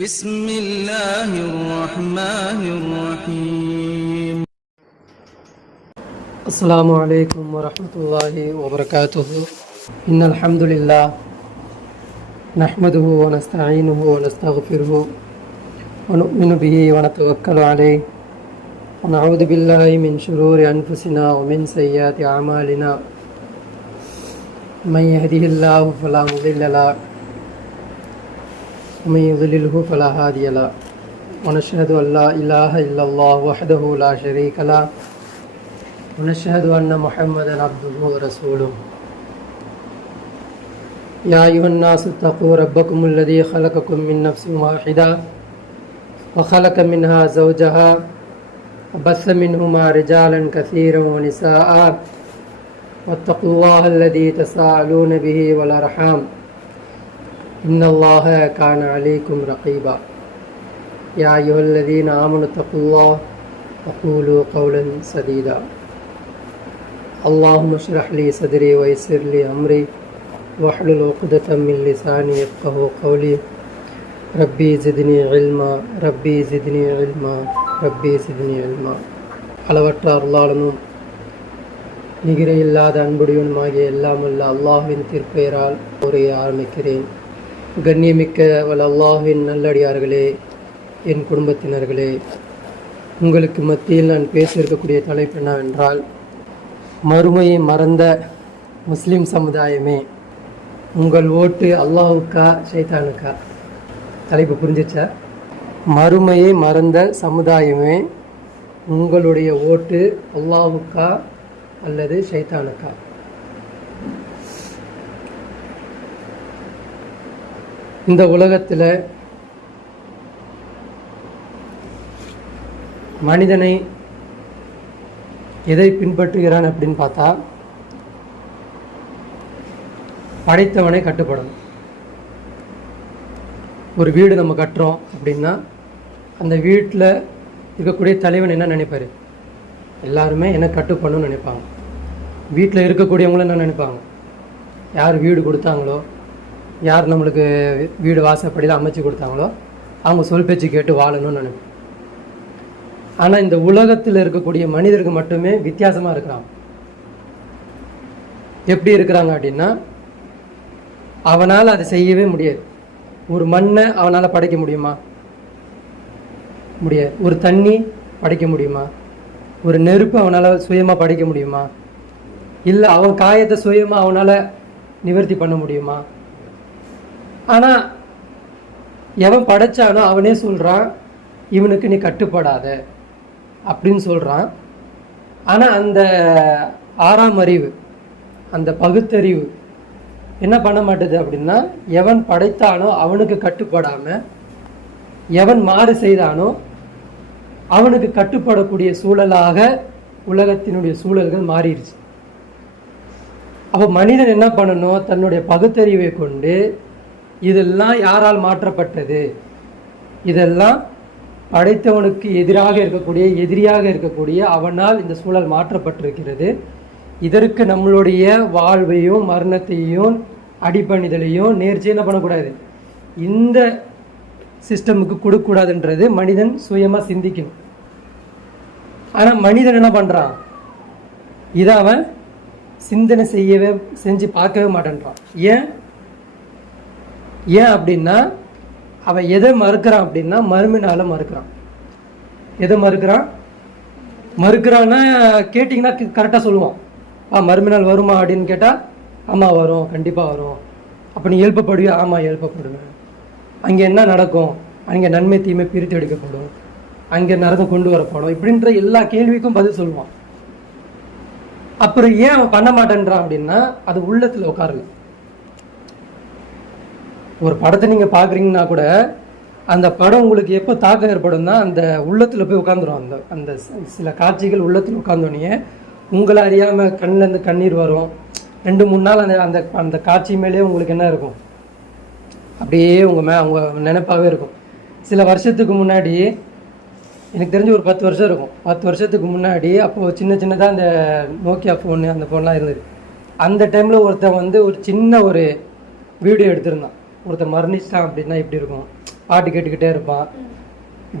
بسم الله الرحمن الرحيم. السلام عليكم ورحمة الله وبركاته. إن الحمد لله نحمده ونستعينه ونستغفره ونؤمن به ونتوكل عليه ونعوذ بالله من شرور أنفسنا ومن سيئات أعمالنا. من يهده الله فلا مضل له ومن يضلله فلا هادي له ونشهد أن لا إله إلا الله وحده لا شريك له ونشهد أن محمدا عبده ورسوله. يا أيها الناس اتقوا ربكم الذي خلقكم من نفس واحدة وخلق منها زوجها وبث منهما رجالا كثيرا ونساء واتقوا الله الذي تساءلون به والأرحام إن الله كان عليكم رقيبا. يا أيها الذين آمنوا اتقوا الله وقولوا قولا سديدا. اللهم اشرح لي صدري ويسر لي أمري واحلل عقدة من لساني يفقهوا قولي. ربي زدني علما ربي زدني علما ربي زدني علما. அளவற்ற அருளாளனும் நிகர இல்லாத அன்புடையவனுமாகிய எல்லாம் அல்ல அல்லாஹ்வின் திருப்பெயரால் உரையை ஆரம்பிக்கிறேன். கண்ணியமிக்க வல்ல அல்லாஹ்வின் நல்லடியார்களே, என் குடும்பத்தினர்களே, உங்களுக்கு மத்தியில் நான் பேச இருக்கக்கூடிய தலைப்பு என்னவென்றால், மறுமையை மறந்த முஸ்லிம் சமுதாயமே, உங்கள் ஓட்டு அல்லாஹுக்கா ஷைத்தானுக்கா? தலைப்பு புரிஞ்சிச்சா? மறுமையை மறந்த சமுதாயமே, உங்களுடைய ஓட்டு அல்லாஹுக்கா அல்லது ஷைத்தானுக்கா? இந்த உலகத்தில் மனிதனை எதை பின்பற்றுகிறான் அப்படின்னு பார்த்தா, படைத்தவனை கட்டுப்படணும். ஒரு வீடு நம்ம கட்டுறோம் அப்படின்னா அந்த வீட்டில் இருக்கக்கூடிய தலைவன் என்ன நினைப்பார்? எல்லாருமே என்ன கட்டுப்படணும்னு நினைப்பாங்க. வீட்டில் இருக்கக்கூடியவங்களும் என்ன நினைப்பாங்க? யார் வீடு கொடுத்தாங்களோ, யார் நம்மளுக்கு வீடு வாசப்படியில் அமைச்சு கொடுத்தாங்களோ அவங்க சொல் பேச்சு கேட்டு வாழணும்னு நினைப்போம். ஆனால் இந்த உலகத்தில் இருக்கக்கூடிய மனிதருக்கு மட்டுமே வித்தியாசமாக இருக்கிறாங்க. எப்படி இருக்கிறாங்க அப்படின்னா, அவனால் அதை செய்யவே முடியாது. ஒரு மண்ணை அவனால் படைக்க முடியுமா? முடியாது. ஒரு தண்ணி படைக்க முடியுமா? ஒரு நெருப்பு அவனால் சுயமாக படைக்க முடியுமா? இல்லை அவன் காயத்தை சுயமாக அவனால் நிவர்த்தி பண்ண முடியுமா? ஆனால் எவன் படைச்சானோ அவனே சொல்கிறான், இவனுக்கு நீ கட்டுப்படாத அப்படின்னு சொல்கிறான். ஆனால் அந்த ஆறாம் அறிவு, அந்த பகுத்தறிவு என்ன பண்ண மாட்டுது அப்படின்னா, எவன் படைத்தானோ அவனுக்கு கட்டுப்படாமல் எவன் மாறு செய்தானோ அவனுக்கு கட்டுப்படக்கூடிய சூழலாக உலகத்தினுடைய சூழல்கள் மாறிடுச்சு. அப்போ மனிதன் என்ன பண்ணணும்? தன்னுடைய பகுத்தறிவை கொண்டு இதெல்லாம் யாரால் மாற்றப்பட்டது, இதெல்லாம் படைத்தவனுக்கு எதிராக இருக்கக்கூடிய, எதிரியாக இருக்கக்கூடிய அவனால் இந்த சூழல் மாற்றப்பட்டிருக்கிறது. இதற்கு நம்மளுடைய வாழ்வையும் மரணத்தையும் அடிப்பணிதலையும் நேர்ச்சி என்ன பண்ணக்கூடாது, இந்த சிஸ்டமுக்கு கொடுக்கக்கூடாதுன்றது மனிதன் சுயமாக சிந்திக்கணும். ஆனால் மனிதன் என்ன பண்ணுறான்? இதை அவன் சிந்தனை செஞ்சு பார்க்கவே மாட்டேன்றான். ஏன் அப்படின்னா, அவன் எதை மறுக்கிறான் அப்படின்னா, மறுமையினால மறுக்கிறான். எதை மறுக்கிறான்னா கேட்டிங்கன்னா கரெக்டாக சொல்லுவான். மறுமையினால் வருமா அப்படின்னு கேட்டால், ஆமாம் வரும், கண்டிப்பாக வரும். அப்போ நீ எழுப்பப்படுவியா? ஆமாம் எழுப்பப்படுவேன். அங்கே என்ன நடக்கும்? அங்கே நன்மை தீமை பிரித்து எடுக்கப்படும், அங்கே நரகம் கொண்டு வரப்படும், இப்படின்ற எல்லா கேள்விக்கும் பதில் சொல்லுவான். அப்புறம் ஏன் அவன் பண்ண மாட்டேன்றான் அப்படின்னா, அது உள்ளத்தில் உட்காரல. ஒரு படத்தை நீங்கள் பார்க்குறீங்கன்னா கூட அந்த படம் உங்களுக்கு எப்போ தாக்கம் ஏற்படும்னா, அந்த உள்ளத்தில் போய் உட்காந்துரும். அந்த அந்த சில காட்சிகள் உள்ளத்தில் உட்காந்தோடனே உங்களை அறியாமல் கண்ணிலேருந்து கண்ணீர் வரும். 2-3 நாள் அந்த அந்த அந்த காட்சி மேலே உங்களுக்கு என்ன இருக்கும்? அப்படியே உங்கள் நினைப்பாகவே இருக்கும். சில வருஷத்துக்கு முன்னாடி, எனக்கு தெரிஞ்சு ஒரு 10 வருஷம் இருக்கும், 10 வருஷத்துக்கு முன்னாடி அப்போது சின்னதாக அந்த நோக்கியா ஃபோனு, அந்த ஃபோன்லாம் இருந்தது. அந்த டைமில் ஒருத்தன் ஒரு சின்ன ஒரு வீடியோ எடுத்திருந்தான். ஒருத்தர் மரணிச்சிட்டான் அப்படின்னா எப்படி இருக்கும்? பாட்டு கேட்டுக்கிட்டே இருப்பான்,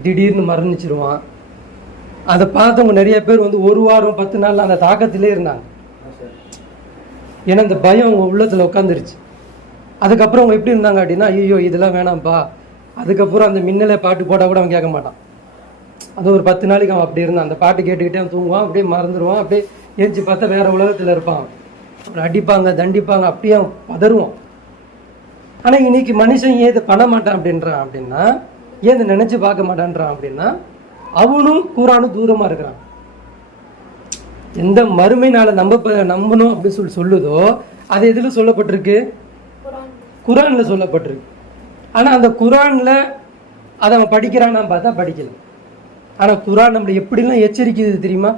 திடீர்னு மரணிச்சிருவான். அதை பார்த்தவங்க நிறைய பேர் வந்து 1 வாரம் 10 நாள் அந்த தாக்கத்திலே இருந்தாங்க. ஏன்னா இந்த பயம் அவங்க உள்ளத்தில் உட்காந்துருச்சு. அதுக்கப்புறம் அவங்க எப்படி இருந்தாங்க அப்படின்னா, ஐயோ இதெல்லாம் வேணாம்ப்பா. அதுக்கப்புறம் அந்த மின்னலை பாட்டு போட்டால் கூட அவன் கேட்க மாட்டான். அது ஒரு 10 நாளைக்கு அவன் அப்படி இருந்தான். அந்த பாட்டு கேட்டுக்கிட்டே அவன் தூங்குவான், அப்படியே மறந்துடுவான், அப்படியே ஏஞ்சி பார்த்தா வேற உலகத்தில் இருப்பான். அப்புறம் அடிப்பாங்க, தண்டிப்பாங்க, அப்படியே அவன் பதறுவான். ஆனால் இன்னைக்கு மனுஷன் ஏன் இதை பண்ண மாட்டான் அப்படின்றான் அப்படின்னா, ஏன் இதை நினைச்சு பார்க்க மாட்டான்றான் அப்படின்னா, அவனும் குரானும் தூரமா இருக்கிறான். எந்த மறுமை நாளை நம்பணும் அப்படின்னு சொல்லுதோ அது எதுல சொல்லப்பட்டிருக்கு? குரான்ல சொல்லப்பட்டிருக்கு. ஆனா அந்த குரான்ல அதை அவன் படிக்கிறான்னு பார்த்தா படிக்கல. ஆனா குரான் நம்மளை எப்படிலாம் எச்சரிக்குது தெரியுமா?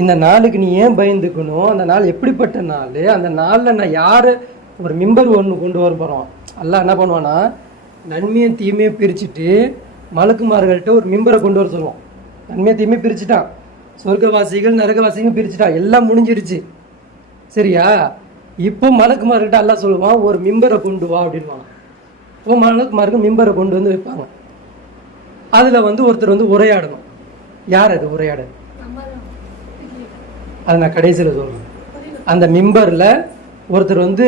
இந்த நாளுக்கு நீ ஏன் பயந்துக்கணும், அந்த நாள் எப்படிப்பட்ட நாள், அந்த நாள்ல நான் யாரு ஒரு மிம்பர் ஒன்று கொண்டு வர போறோம். அல்லாஹ் என்ன பண்ணுவானா, நன்மையும் தீமையும் பிரிச்சுட்டு மலக்குமார்கள்ட்ட ஒரு மிம்பரை கொண்டு வர சொல்லுவோம். நன்மையை தீமையை பிரிச்சுட்டான், சொர்க்கவாசிகள் நரகவாசிகள் பிரிச்சுட்டான், எல்லாம் முடிஞ்சிருச்சு. சரியா? இப்போ மலக்குமார்கிட்ட அல்லாஹ் சொல்லுவான், ஒரு மிம்பரை கொண்டு வா அப்படின்வாங்க. இப்போ மலக்குமார்கள் மிம்பரை கொண்டு வந்து வைப்பாங்க. அதுல வந்து ஒருத்தர் வந்து உரையாடணும். யார் அது உரையாடணும்? அதை நான் கடைசியில் சொல்றேன். அந்த மிம்பர்ல ஒருத்தர் வந்து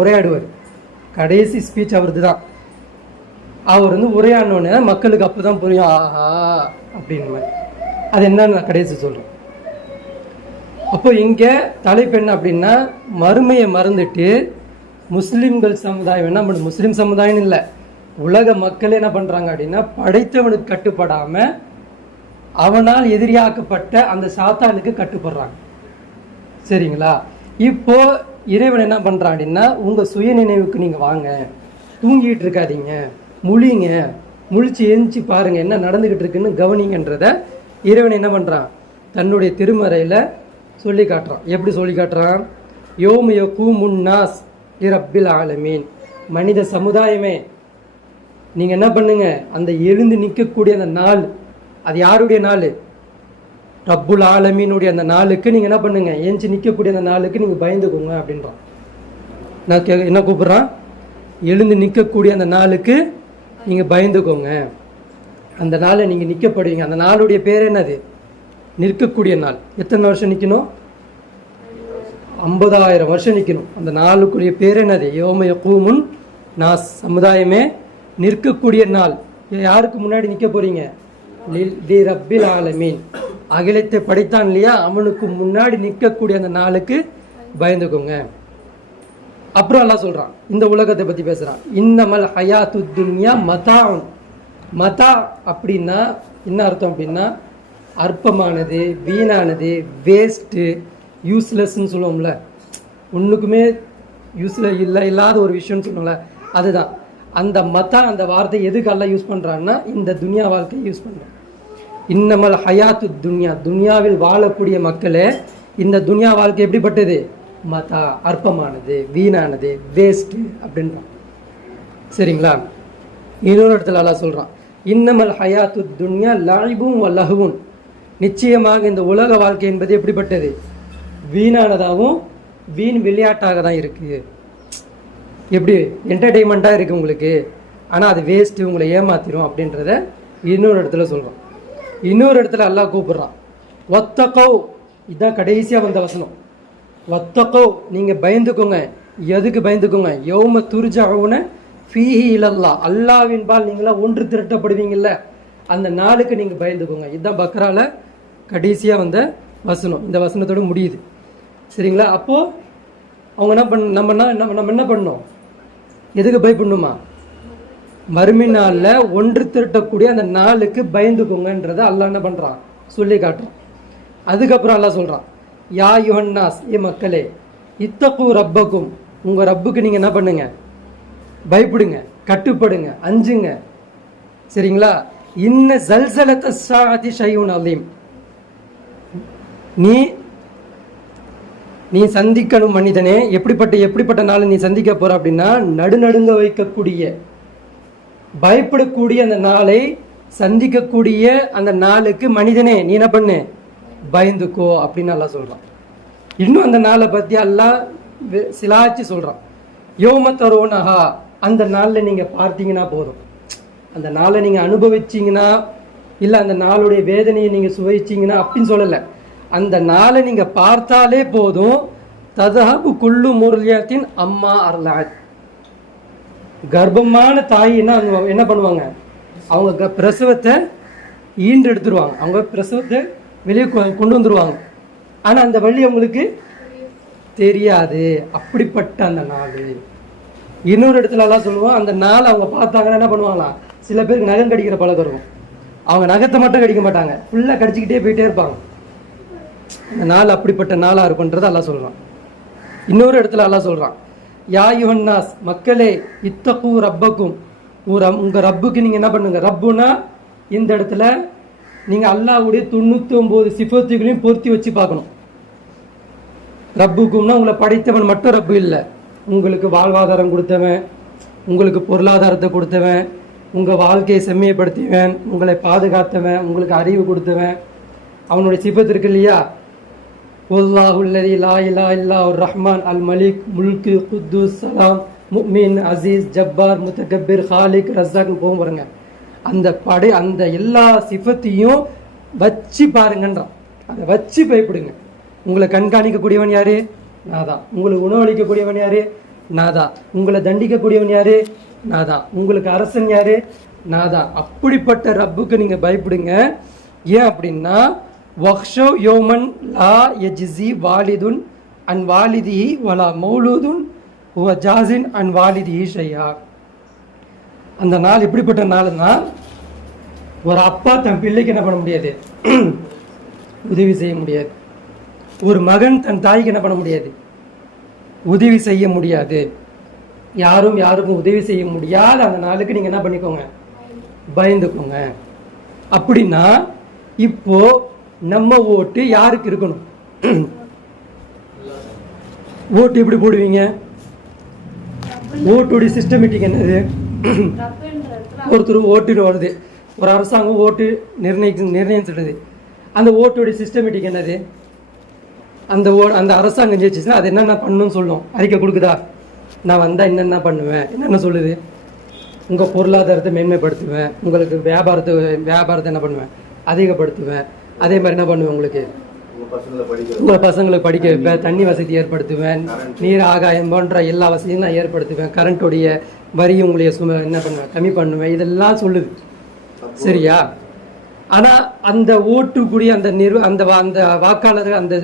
உரையாடுவார். கடைசி ஸ்பீச் அவரது தான். அவர் வந்து உரையாடணுன்னு மக்களுக்கு அப்பதான் புரியும், ஆஹா அப்படின்னு மாதிரி. அது என்னன்னு நான் கடைசி சொல்றேன். அப்போ இங்க தலைப்பு என்ன அப்படின்னா, மறுமையை மறந்துட்டு முஸ்லிம்கள் சமுதாயம் என்ன பண்ணுது, முஸ்லிம் சமுதாயம் இல்லை, உலக மக்கள் என்ன பண்றாங்க அப்படின்னா, படைத்தவனுக்கு கட்டுப்படாம அவனால் எதிரியாக்கப்பட்ட அந்த சாத்தானுக்கு கட்டுப்படுறாங்க. சரிங்களா? இப்போ இறைவன் என்ன பண்றான் அப்படின்னா, உங்க சுய நினைவுக்கு நீங்க வாங்க, தூங்கிட்டு இருக்காதீங்க, முழிங்க, முழிச்சு எந்திச்சு பாருங்க என்ன நடந்துகிட்டு இருக்குன்னு கவனிங்கன்றத இறைவன் என்ன பண்றான், தன்னுடைய திருமறையில சொல்லி காட்டுறான். எப்படி சொல்லி காட்டுறான்? யோம யகூமுன் நாஸ் லிரப்பில் ஆலமீன். மனித சமுதாயமே நீங்க என்ன பண்ணுங்க, அந்த எழுந்து நிற்கக்கூடிய அந்த நாள், அது யாருடைய நாள்? ரப்புல் ஆலமீனுடைய அந்த நாளுக்கு நீங்க என்ன பண்ணுங்க, ஏஞ்சி நிற்கக்கூடிய அந்த நாளுக்கு நீங்க பயந்துக்கோங்க அப்படின்றான். நான் என்ன கூப்பிடுறான்? எழுந்து நிற்கக்கூடிய அந்த நாளுக்கு நீங்க பயந்துக்கோங்க. அந்த நாளை நீங்க நிற்கப்படுவீங்க. அந்த நாளுடைய பேர் என்னது? நிற்கக்கூடிய நாள். எத்தனை வருஷம் நிற்கணும்? 50,000 வருஷம் நிற்கணும். அந்த நாளுக்குரிய பேர் என்னது? யோம யகூமுன் நாஸ். சமுதாயமே நிற்கக்கூடிய நாள். யாருக்கு முன்னாடி நிற்க போறீங்க? லி ரப்பில் ஆலமீன். அகிலத்தை படைத்தான் இல்லையா, அவனுக்கு முன்னாடி நிற்கக்கூடிய அந்த நாளுக்கு பயந்துக்கோங்க. அப்புறம் அல்லாஹ் சொல்றான், இந்த உலகத்தை பத்தி பேசுறான். இன்னமல் ஹயாத்து துன்யா மதாஉன். மதா அப்படின்னா என்ன அர்த்தம் அப்படின்னா, அற்பமானது, வீணானது, வேஸ்ட்டு, யூஸ்லெஸ்ன்னு சொல்லுவோம்ல, ஒன்றுக்குமே இல்லாத ஒரு விஷயம்னு சொல்லுவோம்ல, அதுதான் அந்த மதா. அந்த வார்த்தை எதுக்கு எல்லாம் யூஸ் பண்ணுறான்னா, இந்த துன்யா வாழ்க்கையை யூஸ் பண்ணுறோம். இன்னமல் ஹயாத்து துன்யா, துன்யாவில் வாழக்கூடிய மக்களே, இந்த துன்யா வாழ்க்கை எப்படிப்பட்டது? மதா, அற்பமானது, வீணானது, வேஸ்ட்டு அப்படின்றான். சரிங்களா? இன்னொரு இடத்துல அல்லாஹ் சொல்கிறான், இன்னமல் ஹயாத்து துன்யா லாயிபும் லஹுவும். நிச்சயமாக இந்த உலக வாழ்க்கை என்பது எப்படிப்பட்டது? வீணானதாகவும் வீண் விளையாட்டாக தான் இருக்குது. எப்படி என்டர்டெயின்மெண்ட்டாக இருக்குது உங்களுக்கு, ஆனால் அது வேஸ்ட்டு, உங்களை ஏமாத்திரும் அப்படின்றத இன்னொரு இடத்துல சொல்கிறோம். இன்னொரு இடத்துல அல்லாஹ் கூப்பிடுறான், வத்தகோ. இதுதான் கடைசியாக வந்த வசனம். வத்தகோ, நீங்கள் பயந்துக்கோங்க. எதுக்கு பயந்துக்கோங்க? யௌம துர்ஜஅூன ஃபீஹி இலல்லாஹ். அல்லாஹ்வின் பால் நீங்களாம் ஒன்று திரட்டப்படுவீங்கல்ல, அந்த நாளுக்கு நீங்கள் பயந்துக்கோங்க. இதுதான் பக்ரால கடைசியாக வந்த வசனம். இந்த வசனத்தோடு முடியுது. சரிங்களா? அப்போது அவங்க நம்ம என்ன பண்ணோம்? எதுக்கு பயப்படணுமா? மறுமை நாளில் ஒன்று திரட்டக்கூடிய அந்த நாளுக்கு பயந்துக்கோங்கன்றதை அல்லாஹ் என்ன பண்ணுறான், சொல்லி காட்டுறான். அதுக்கப்புறம் அல்லாஹ் சொல்கிறான், யா யுஹன்னாஸ், ஏ மக்களே, இத்தகு ரப்பக்கும், உங்கள் ரப்புக்கு நீங்கள் என்ன பண்ணுங்க, பயப்படுங்க, கட்டுப்படுங்க, அஞ்சுங்க. சரிங்களா? இன்ன ஜல்சலத்த ஸாஅத்தி ஷைஉன் அலீம். நீ சந்திக்கணும் மனிதனே, எப்படிப்பட்ட நாளை நீ சந்திக்க போற அப்படின்னா, நடுநடுங்க வைக்கக்கூடிய, பயப்படக்கூடிய அந்த நாளை சந்திக்கக்கூடிய அந்த நாளுக்கு மனிதனே நீ என்ன பண்ணு, பயந்துக்கோ அப்படின்னு அல்லாஹ் சொல்றான். இன்னும் அந்த நாளை பத்தி அல்லாஹ் சிலாச்சு சொல்றான். யௌம தரோனஹா, அந்த நாளில் நீங்க பார்த்தீங்கன்னா போதும். அந்த நாளை நீங்கள் அனுபவிச்சிங்கன்னா, இல்லை அந்த நாளுடைய வேதனையை நீங்கள் சுவைச்சிங்கன்னா அப்படின்னு சொல்லலை. அந்த நாளை நீங்கள் பார்த்தாலே போதும். ததஹபு குல்லு முர்லியத்தின் அம்மா அர்லாத். கர்ப்பமான தாயின்னா என்ன பண்ணுவாங்க, அவங்க பிரசவத்தை ஈண்டு எடுத்துருவாங்க, அவங்க பிரசவத்தை வெளியே கொண்டு வந்துடுவாங்க. ஆனால் அந்த வழி அவங்களுக்கு தெரியாது. அப்படிப்பட்ட அந்த நாள். இன்னொரு இடத்துல எல்லாம் சொல்லுவோம், அந்த நாள் அவங்க பார்த்தாங்கன்னா என்ன பண்ணுவாங்களாம், சில பேருக்கு நகம் கடிக்கிற பழக்கம் இருக்கும். அவங்க நகத்தை மட்டும் கடிக்க மாட்டாங்க, ஃபுல்லாக கடிச்சிக்கிட்டே போயிட்டே இருப்பாங்க. அந்த நாள் அப்படிப்பட்ட நாளாக இருக்குன்றதை எல்லாம் சொல்கிறான். இன்னொரு இடத்துல எல்லாம் சொல்கிறான், யா யுஹன்னாஸ், மக்களே, இத்தகு ரப்பக்கும், உங்கள் ரப்புக்கு நீங்கள் என்ன பண்ணுங்க. ரப்புனா இந்த இடத்துல நீங்கள் அல்லாஹ்வுடைய 99 சிஃபத்துகளையும் பொருத்தி வச்சு பார்க்கணும். ரப்புக்கும்னா உங்களை படைத்தவன் மட்டும் ரப்பு இல்லை, உங்களுக்கு வாழ்வாதாரம் கொடுத்தவன், உங்களுக்கு பொருளாதாரத்தை கொடுத்தவன், உங்கள் வாழ்க்கையை செம்மையப்படுத்தியவன், உங்களை பாதுகாத்தவன், உங்களுக்கு அறிவு கொடுத்தவன், அவனுடைய சிஃபத் இருக்கு இல்லையா. வல்லாஹுல்லதி லா இலாஹ இல்லா ரஹ்மான் அல் மலிக் முல்கு குத்தூஸ் சலாம் முஃமின் அசீஸ் ஜப்பார் முத்தகப்பிர் ஹாலிக் ரஸாக்னு போகும் பாருங்க. அந்த எல்லா சிஃபத்தையும் வச்சு பாருங்கன்றான். அதை வச்சு பயப்படுங்க. உங்களை கண்காணிக்கக்கூடியவன் யாரு? நான் தான். உங்களுக்கு உணவளிக்கக்கூடியவன் யாரு? நான் தான். உங்களை தண்டிக்கக்கூடியவன் யாரு? நான் தான். உங்களுக்கு அரசன் யாரு? நான் தான். அப்படிப்பட்ட ரப்புக்கு நீங்க பயப்படுங்க. ஏன் அப்படின்னா, வக்ஷோ யோமன் லா யஜ்ஸி வாலிதுன் அன் வாலிதிஹி வலா மௌலூதுன் ஹுவ ஜாஸின் அன் வாலிதிஹி ஷையா. அந்த நாள் எப்படிப்பட்ட நாள்னா, ஒரு அப்பா தன் பிள்ளைக்கு என்ன பண்ண முடியாது, உதவி செய்ய முடியாது. ஒரு மகன் தன் தாய்க்கு என்ன பண்ண முடியாது, உதவி செய்ய முடியாது. யாருக்கும் உதவி செய்ய முடியாத அந்த நாளுக்கு நீங்க என்ன பண்ணிக்கோங்க, பயந்துக்கோங்க. அப்படின்னா இப்போ நம்ம ஓட்டு யாருக்கு இருக்கணும்? ஓட்டு எப்படி போடுவீங்க? ஓட்டுடைய சிஸ்டமேட்டிக் என்னது? ஒருத்தர் ஓட்டுன்னு வருது, ஒரு அரசாங்கம் ஓட்டு நிர்ணயம் சொல்றது. அந்த ஓட்டுடைய சிஸ்டமேட்டிக் என்னது? அந்த அரசாங்கம் ஜெயிச்சுன்னா அது என்னென்ன பண்ணணும்னு சொல்லும், அறிக்கை கொடுக்குதா? நான் வந்தால் என்னென்ன பண்ணுவேன், என்னென்ன சொல்லுது? உங்கள் பொருளாதாரத்தை மேன்மைப்படுத்துவேன், உங்களுக்கு வியாபாரத்தை என்ன பண்ணுவேன், அதிகப்படுத்துவேன். அதே மாதிரி என்ன பண்ணுவேன், உங்களுக்கு உங்கள் பசங்களுக்கு படிக்க வைப்பேன், தண்ணி வசதி ஏற்படுத்துவேன், நீர் ஆகாயம் போன்ற எல்லா வசதியும் நான் ஏற்படுத்துவேன், கரண்ட்டுடைய வரி உங்களுடைய என்ன பண்ணுவேன், கம்மி பண்ணுவேன். இதெல்லாம் சொல்லுது, சரியா? ஆனால் அந்த ஓட்டுக்கூடிய அந்த வாக்காளர்கள் அந்த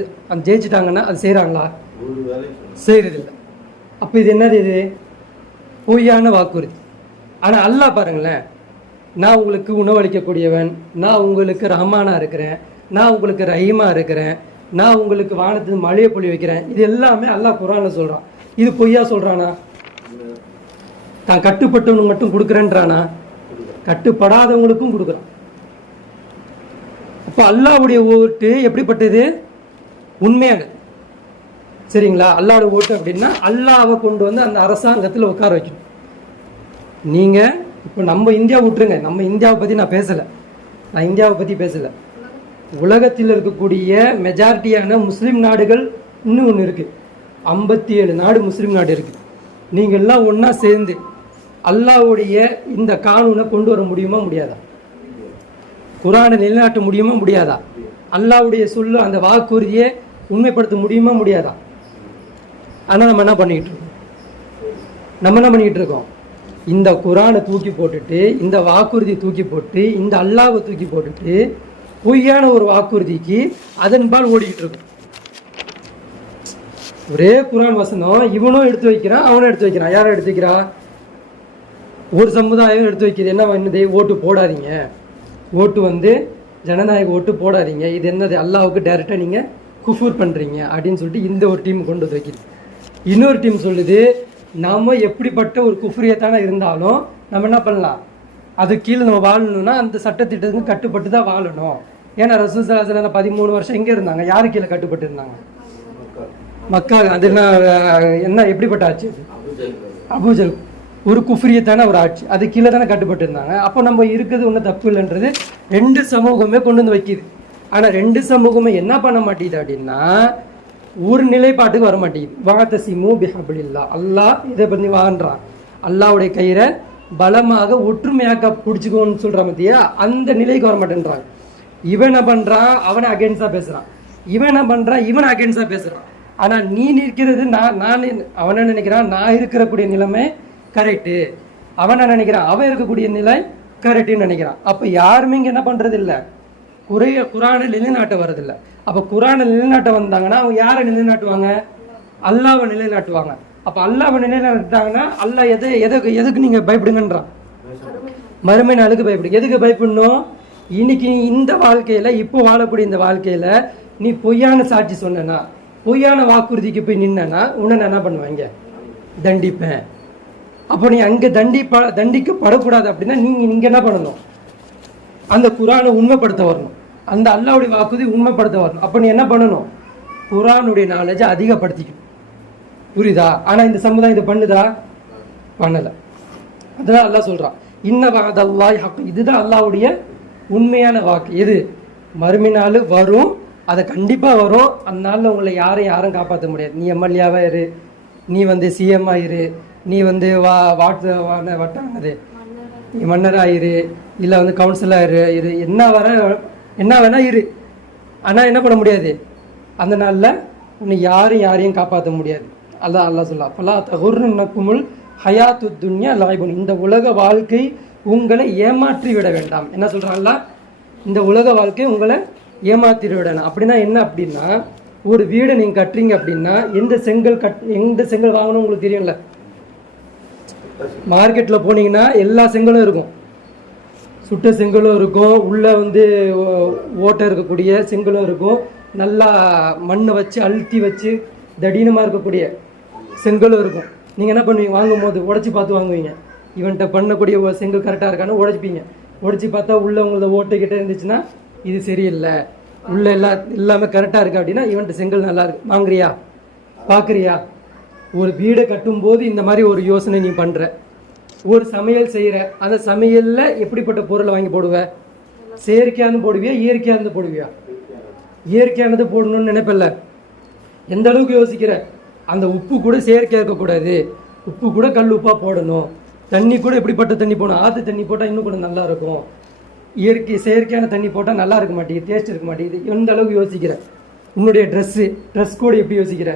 ஜெயிச்சிட்டாங்கன்னா அது செய்கிறாங்களா? செய்கிறதில்லை. அப்போ இது என்னது? இது பொய்யான வாக்குறுதி. ஆனால் அல்லாஹ் பாருங்களேன், நான் உங்களுக்கு உணவளிக்கக்கூடியவன், நான் உங்களுக்கு ரஹ்மானா இருக்கிறேன், நான் உங்களுக்கு ரஹீமா இருக்கிறேன், நான் உங்களுக்கு வானத்து மழையை பொழி வைக்கிறேன். இது எல்லாமே அல்லாஹ் குர்ஆன்ல சொல்கிறான். இது பொய்யா சொல்கிறானா? தான் கட்டுப்பட்டவனுக்கு மட்டும் கொடுக்குறேன்றானா? கட்டுப்படாதவங்களுக்கும் கொடுக்குறான். அப்போ அல்லாஹ்வுடைய ஓட்டு எப்படிப்பட்டது? உண்மையானது, சரிங்களா? அல்லாஹ்வுடைய ஓட்டு அப்படின்னா அல்லாஹ்வை கொண்டு வந்து அந்த அரசாங்கத்தில் உட்கார வைக்கணும். நீங்கள் இப்போ நம்ம இந்தியா விட்டுருங்க, நம்ம இந்தியாவை பற்றி நான் பேசலை, நான் இந்தியாவை பற்றி பேசலை. உலகத்தில் இருக்கக்கூடிய மெஜாரிட்டியான முஸ்லீம் நாடுகள் இன்னும் ஒன்று இருக்குது. 57 நாடு முஸ்லீம் நாடு இருக்குது. நீங்கள் எல்லாம் ஒன்றா சேர்ந்து அல்லாஹ்வுடைய இந்த கானூனை கொண்டு வர முடியுமா முடியாதா? குர்ஆனை நிலைநாட்ட முடியுமா முடியாதா? அல்லாஹ்வுடைய சொல்லு அந்த வாக்குறுதியை உண்மைப்படுத்த முடியுமா முடியாதா? ஆனால் நம்ம என்ன பண்ணிக்கிட்டு இருக்கோம்? இந்த குர்ஆனை தூக்கி போட்டுட்டு, இந்த வாக்குறுதி தூக்கி போட்டு, இந்த அல்லாஹ்வை தூக்கி போட்டுட்டு பொய்யான ஒரு வாக்குறுதிக்கு அதன்பால் ஓடிக்கிட்டு இருக்கும். ஒரே குர்ஆன் வசனம் இவனும் எடுத்து வைக்கிறான், அவனும் எடுத்து வைக்கிறான். யாரும் எடுத்து வைக்கிறா? ஒரு சமுதாயம் எடுத்து வைக்கிறது. என்ன என்னது? ஓட்டு போடாதீங்க, ஓட்டு வந்து ஜனநாயக ஓட்டு போடாதீங்க, இது என்னது, அல்லாஹ்வுக்கு டைரெக்டாக நீங்கள் குஃபூர் பண்ணுறீங்க அப்படின்னு சொல்லிட்டு இந்த ஒரு டீம் கொண்டு வந்து வைக்கிது. இன்னொரு டீம் சொல்லுது, நம்ம எப்படிப்பட்ட ஒரு குஃப்ரியத்தான இருந்தாலும் நம்ம என்ன பண்ணலாம், அது கீழே நம்ம வாழணும்னா அந்த சட்டத்திட்டத்துக்கு கட்டுப்பட்டு தான் வாழணும். ஏன்னா ரசூல் ஸல்லல்லாஹு அலைஹி வஸல்லம் 13 வருஷம் எங்கே இருந்தாங்க? யாரு கீழே கட்டுப்பட்டு இருந்தாங்க? மக்கா. அது என்ன எப்படிப்பட்ட ஆட்சி? அபூஜல். ஒரு குஃப்ரியத்தான ஒரு ஆட்சி, அது கீழே தானே கட்டுப்பட்டு இருந்தாங்க. அப்போ நம்ம இருக்கிறது ஒன்றும் தப்பு இல்லைன்றது 2 சமூகமே கொண்டு வந்து வைக்கிது. ஆனால் 2 சமூகமே என்ன பண்ண மாட்டேங்குது அப்படின்னா, ஒரு நிலைப்பாட்டுக்கு வர மாட்டேங்குது. வாத்தசிமு பிஹபிலில்லாஹ், அல்லாஹ் இதை பண்ணி வாழ்றான், அல்லாஹ்வுடைய கயிறை பலமாக ஒற்றுமையாக்க பிடிச்சிக்கோன்னு சொல்ற மத்தியா, அந்த நிலைக்கு வர மாட்டேன்றாங்க. இவன் என்ன பண்றான், அவனை அகேன்ஸ்டா பேசுறான். இவன் என்ன பண்றான், இவன் அகேன்ஸ்டா பேசுறான். ஆனா நீ நிற்கிறது, நான் அவனை நினைக்கிறான் நான் இருக்கக்கூடிய நிலைமை கரெக்டு, அவனை நினைக்கிறான் அவன் இருக்கக்கூடிய நிலை கரெக்டுன்னு நினைக்கிறான். அப்ப யாருமே இங்க என்ன பண்றது இல்லை, குரானை நிலைநாட்ட வர்றதில்லை. அப்ப குரானை நிலைநாட்ட வந்தாங்கன்னா அவங்க யாரை நிலைநாட்டுவாங்க, அல்லாவை நிலைநாட்டுவாங்க. அப்ப அல்லாவை நிலைநாட்டாங்கன்னா அல்லாஹ் எதுக்கு நீங்க பயப்படுங்கன்றான், மறுமை நாளுக்கு பயப்படு. எதுக்கு பயப்படணும், இன்னைக்கு இந்த வாழ்க்கையில இப்போ வாழக்கூடிய இந்த வாழ்க்கையில நீ பொய்யான சாட்சி சொன்னா, பொய்யான வாக்குறுதிக்கு போய் நின்னா உன்னை என்ன பண்ணுவாங்க, தண்டிப்பேன். அப்போ நீ அங்க தண்டிக்கப்படக்கூடாது அப்படின்னா நீங்க என்ன பண்ணணும், அந்த குரானை உண்மைப்படுத்த வரணும், அந்த அல்லாவுடைய வாக்குறுதி உண்மைப்படுத்த வரணும். அப்போ நீ என்ன பண்ணணும், குரானுடைய நாலேஜை அதிகப்படுத்திக்கணும். புரியுதா? ஆனா இந்த சமுதாயம் இதை பண்ணுதா, பண்ணல. அதுதான் அல்லாஹ் சொல்றான், இன்ன வஅதல்லாஹி ஹக். இதுதான் அல்லாஹ்வுடைய உண்மையான வாக்கு. எது, மறுமை நாள் வரும், அதை கண்டிப்பா வரும். அந்த நாளில் உங்களை யாரும் காப்பாற்ற முடியாது. நீ எம்எல்ஏவா இரு, நீ சிஎம் ஆயிரு, நீ வட்டானது நீ மன்னராயிரு, இல்லை கவுன்சிலர் இரு, என்ன வேணா இரு. ஆனால் என்ன பண்ண முடியாது, அந்த நாளில் உன்னை யாரையும் காப்பாற்ற முடியாது. அல்லாஹ் சொல்லா ஃபலா தகுர்னக்குமுல் ஹயாத்து துன்யா லாய்புன். இந்த உலக வாழ்க்கை உங்களை ஏமாற்றி விட வேண்டாம். என்ன சொல்றாங்களா, இந்த உலக வாழ்க்கை உங்களை ஏமாற்றி விடணும். அப்படின்னா என்ன அப்படின்னா, ஒரு வீடை நீங்க கட்டுறீங்க அப்படின்னா எந்த செங்கல் வாங்கணும் உங்களுக்கு தெரியும்ல. மார்க்கெட்ல போனீங்கன்னா எல்லா செங்கலும் இருக்கும், சுட்ட செங்கலும் இருக்கும், உள்ள ஓட்டை இருக்கக்கூடிய செங்கலும் இருக்கும், நல்லா மண்ணை வச்சு அழுத்தி வச்சு தடினமா இருக்கக்கூடிய செங்கலும் இருக்கும். நீங்க என்ன பண்ணுவீங்க, வாங்கும் போது உடைச்சி பார்த்து வாங்குவீங்க. இவன்கிட்ட பண்ணக்கூடிய செங்கல் கரெக்டா இருக்கான்னு உடைச்சிப்பீங்க. உடைச்சி பார்த்தா உள்ள உங்களோட ஓட்டை கிட்ட இருந்துச்சுன்னா இது சரியில்லை, உள்ள எல்லாமே கரெக்டா இருக்கு அப்படின்னா இவன்ட்டு செங்கல் நல்லா இருக்கு, வாங்குறியா, பாக்குறியா? ஒரு வீடை கட்டும் போது இந்த மாதிரி ஒரு யோசனை நீ பண்ற. ஒரு சமையல் செய்யற, அந்த சமையல்ல எப்படிப்பட்ட பொருளை வாங்கி போடுவ, செயற்கையானது போடுவியா, இயற்கையானது போடுவியா? இயற்கையானது போடணும்னு நினைப்பல. எந்த அளவுக்கு யோசிக்கிற, அந்த உப்பு கூட செயற்கையா இருக்கக்கூடாது, உப்பு கூட கல் உப்பா போடணும், தண்ணி கூட எப்படிப்பட்ட தண்ணி போடணும், ஆற்று தண்ணி போட்டால் இன்னும் கூட நல்லா இருக்கும், செயற்கையான தண்ணி போட்டால் நல்லா இருக்க மாட்டேங்குது, டேஸ்ட் இருக்க மாட்டேங்குது. எந்த அளவுக்கு யோசிக்கிற. உன்னுடைய ட்ரெஸ் கோடு எப்படி யோசிக்கிற,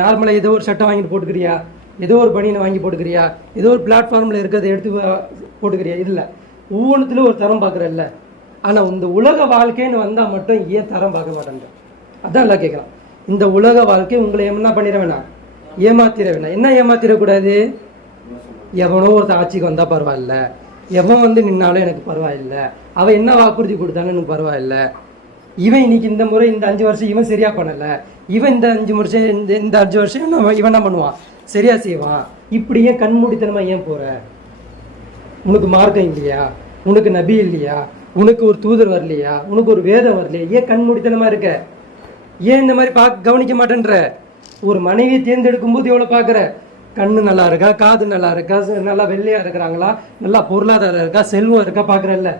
நார்மலாக ஏதோ ஒரு சட்டை வாங்கிட்டு போட்டுக்கிறியா, ஏதோ ஒரு பனியனை வாங்கி போட்டுக்கிறியா, ஏதோ ஒரு பிளாட்ஃபார்மில் இருக்கிறத எடுத்து போட்டுக்கிறியா? இல்லை, ஒவ்வொன்றுத்துலையும் ஒரு தரம் பார்க்குறல்ல. ஆனால் இந்த உலக வாழ்க்கைன்னு வந்தால் மட்டும் ஏன் தரம் பார்க்க மாட்டேன்ற, அதான் எல்லாம் கேட்கலாம். இந்த உலக வாழ்க்கை உங்களை என்ன பண்ணிட வேணாம், ஏமாத்திர வேணாம். என்ன ஏமாத்திரக்கூடாது, எவனோ ஒருத்தர் ஆட்சிக்கு வந்தால் பரவாயில்ல, எவன் நின்னாலும் எனக்கு பரவாயில்ல, அவன் என்ன வாக்குறுதி கொடுத்தாலும் எனக்கு பரவாயில்ல, இவன் இன்னைக்கு இந்த முறை இந்த 5 வருஷம் இவன் சரியா பண்ணல, இவன் இந்த 5 வருஷம் இந்த 5 வருஷம் இவன் என்ன பண்ணுவான், சரியா செய்வான். இப்படி ஏன் கண்மூடித்தனமா ஏன் போற? உனக்கு மார்க்கம் இல்லையா, உனக்கு நபி இல்லையா, உனக்கு ஒரு தூதர் வரலையா, உனக்கு ஒரு வேதம் வரலையா, ஏன் கண்மூடித்தனமா இருக்க? ஏன் இந்த மாதிரி கவனிக்க மாட்டேன்ற? ஒரு மனைவியை தேர்ந்தெடுக்கும் போது எவ்வளவு பாக்குற, கண்ணு நல்லா இருக்கா, காது நல்லா இருக்கா, நல்லா வெள்ளையா இருக்கிறாங்களா, நல்லா பொருளாதாரம் இருக்கா, செல்வம் இருக்கா பாக்குறல்ல.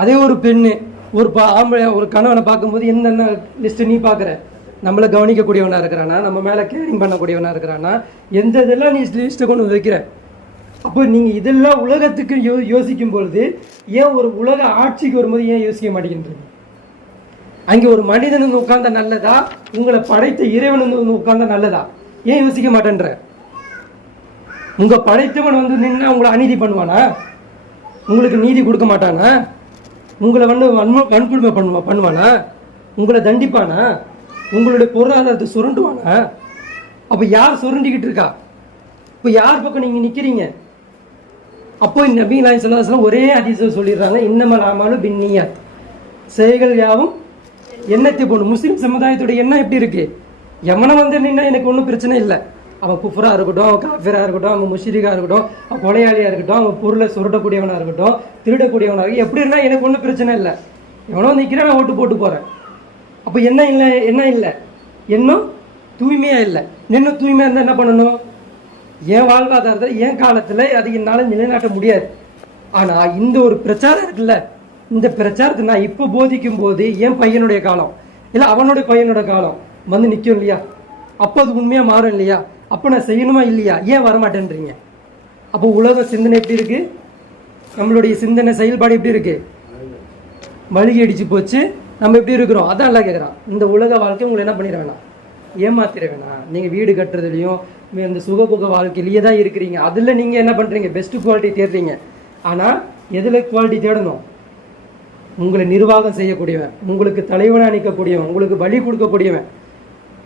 அதே ஒரு பெண்ணு ஒரு ஆம்பளை ஒரு கணவனை பார்க்கும்போது என்னென்ன லிஸ்ட் நீ பாக்குற, நம்மளை கவனிக்கக்கூடியவனா இருக்கிறானா, நம்ம மேல கேரிங் பண்ணக்கூடியவனா இருக்கிறானா, எந்த இதெல்லாம் நீ லிஸ்ட்டை கொண்டு வைக்கிற. அப்போ நீங்க இதெல்லாம் உலகத்துக்கு யோசிக்கும் பொழுது ஏன் ஒரு உலக ஆட்சிக்கு வரும்போது ஏன் யோசிக்க மாட்டேங்கிறீங்க? அங்கே ஒரு மனிதன் உட்கார்ந்த நல்லதா, உங்களை படைத்த இறைவன் உட்கார்ந்த நல்லதா, ஏன் யோசிக்க மாட்டேன்ற? உங்க படைத்தவன் நின்னா உங்களை அநீதி பண்ணுவானா, உங்களுக்கு நீதி கொடுக்க மாட்டானா, உங்களை வன்கொடுமை பண்ணுவானா, உங்களை தண்டிப்பானா, உங்களுடைய பொருளாதாரத்தை சுரண்டுவானா? அப்ப யார் சுரண்டிக்கிட்டு இருக்கா? இப்ப யார் பக்கம் நீங்க நிக்கிறீங்க? அப்போ நபி நாயகம் ஸல்லல்லாஹு அலைஹி வஸல்லம் ஒரே ஹதீஸில் சொல்லிடுறாங்க, இன்னமல் அமாலு பின்னியாத், செயல்கள் யாவும் எண்ணத்தை போடும். முஸ்லிம் சமுதாயத்துடைய எண்ணம் எப்படி இருக்கு? எவனை நின்னா எனக்கு ஒன்றும் பிரச்சனை இல்லை, அவன் குஃப்ரா இருக்கட்டும், அவன் காஃபிரா இருக்கட்டும், அவன் முஷ்ரிகா இருக்கட்டும், அவன் கொலையாளியா இருக்கட்டும், அவன் பொருளை சுரட்டக்கூடியவனா இருக்கட்டும், திருடக்கூடியவனா இருக்கட்டும், எப்படி இருந்தா எனக்கு ஒன்றும் பிரச்சனை இல்லை, எவனோ நிற்கிறேன் நான் ஓட்டு போட்டு போறேன். அப்போ என்ன இல்லை இன்னும் தூய்மையா இல்லை. இன்னும் தூய்மையா இருந்தா என்ன பண்ணணும்? என் வாழ்வாதாரத்தில் என் காலத்துல அது என்னால நிலைநாட்ட முடியாது. ஆனா இந்த ஒரு பிரச்சாரம் இருக்குல்ல, இந்த பிரச்சாரத்தை நான் இப்போ போதிக்கும் போது என் பையனுடைய காலம் இல்லை அவனுடைய பையனோட காலம் நிற்கும் இல்லையா? அப்போ அது உண்மையா மாறும் இல்லையா? அப்போ நான் செய்யணுமா இல்லையா? ஏன் வரமாட்டேன்றீங்க? அப்போ உலக சிந்தனை எப்படி இருக்கு? நம்மளுடைய சிந்தனை செயல்பாடு எப்படி இருக்கு? வழுகி அடிச்சு போச்சு. நம்ம எப்படி இருக்கிறோம்? அதான் எல்லாம் கேட்குறான். இந்த உலக வாழ்க்கை உங்களை என்ன பண்ணிட வேணாம், ஏமாத்திர வேணாம். நீங்கள் வீடு கட்டுறதுலையும் இந்த சுகபோக வாழ்க்கையிலேயே தான் இருக்கிறீங்க. அதில் நீங்கள் என்ன பண்ணுறீங்க? பெஸ்ட் குவாலிட்டி தேடுறீங்க. ஆனால் எதில் குவாலிட்டி தேடணும்? உங்களை நிர்வாகம் செய்யக்கூடியவன், உங்களுக்கு தலைவனாக நிற்கக்கூடியவன், உங்களுக்கு வழி கொடுக்கக்கூடியவன்,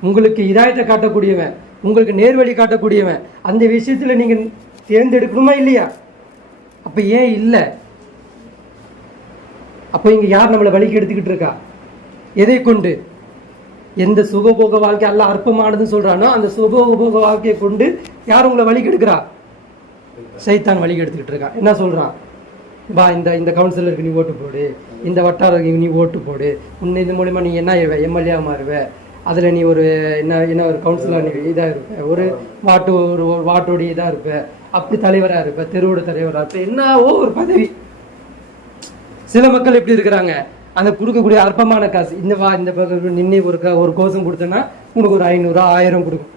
உங்களுக்கு இதாயத்தை காட்டக்கூடியவன், உங்களுக்கு நேர்வழி காட்டக்கூடியவன், அந்த விஷயத்தில் நீங்கள் தேர்ந்தெடுக்கணுமா இல்லையா? அப்போ ஏன் இல்லை? அப்போ இங்கே யார் நம்மளை வழிக்கு எடுத்துக்கிட்டு இருக்கா? எதை கொண்டு? எந்த சுகபோக வாழ்க்கை எல்லாம் அற்பமானதுன்னு சொல்கிறானோ அந்த சுகபோக வாழ்க்கையை கொண்டு யார் உங்களை வழிக்கு எடுக்கிறா? சைத்தான் வழிக்கு எடுத்துக்கிட்டு இருக்கான். என்ன சொல்கிறான்? வா, இந்த கவுன்சிலருக்கு நீ ஓட்டு போடு, இந்த வட்டாரருக்கு நீ ஓட்டு போடு, உன்னை இது மூலிமா நீ என்ன ஆயிடுவ? எம்எல்ஏ மாறுவ, அதில் நீ ஒரு என்ன ஒரு கவுன்சிலர் நீ இதாக இருப்ப, ஒரு வாட்டோடைய இதாக இருப்ப, அப்படி தலைவராக இருப்ப, தெருவோட தலைவராக இருப்ப, என்னவோ ஒரு பதவி. சில மக்கள் எப்படி இருக்கிறாங்க? அந்த கொடுக்கக்கூடிய அற்பமான காசு, இந்த நின்று ஒரு கோஷம் கொடுத்தேன்னா உனக்கு ஒரு 500 1000 கொடுக்கும்.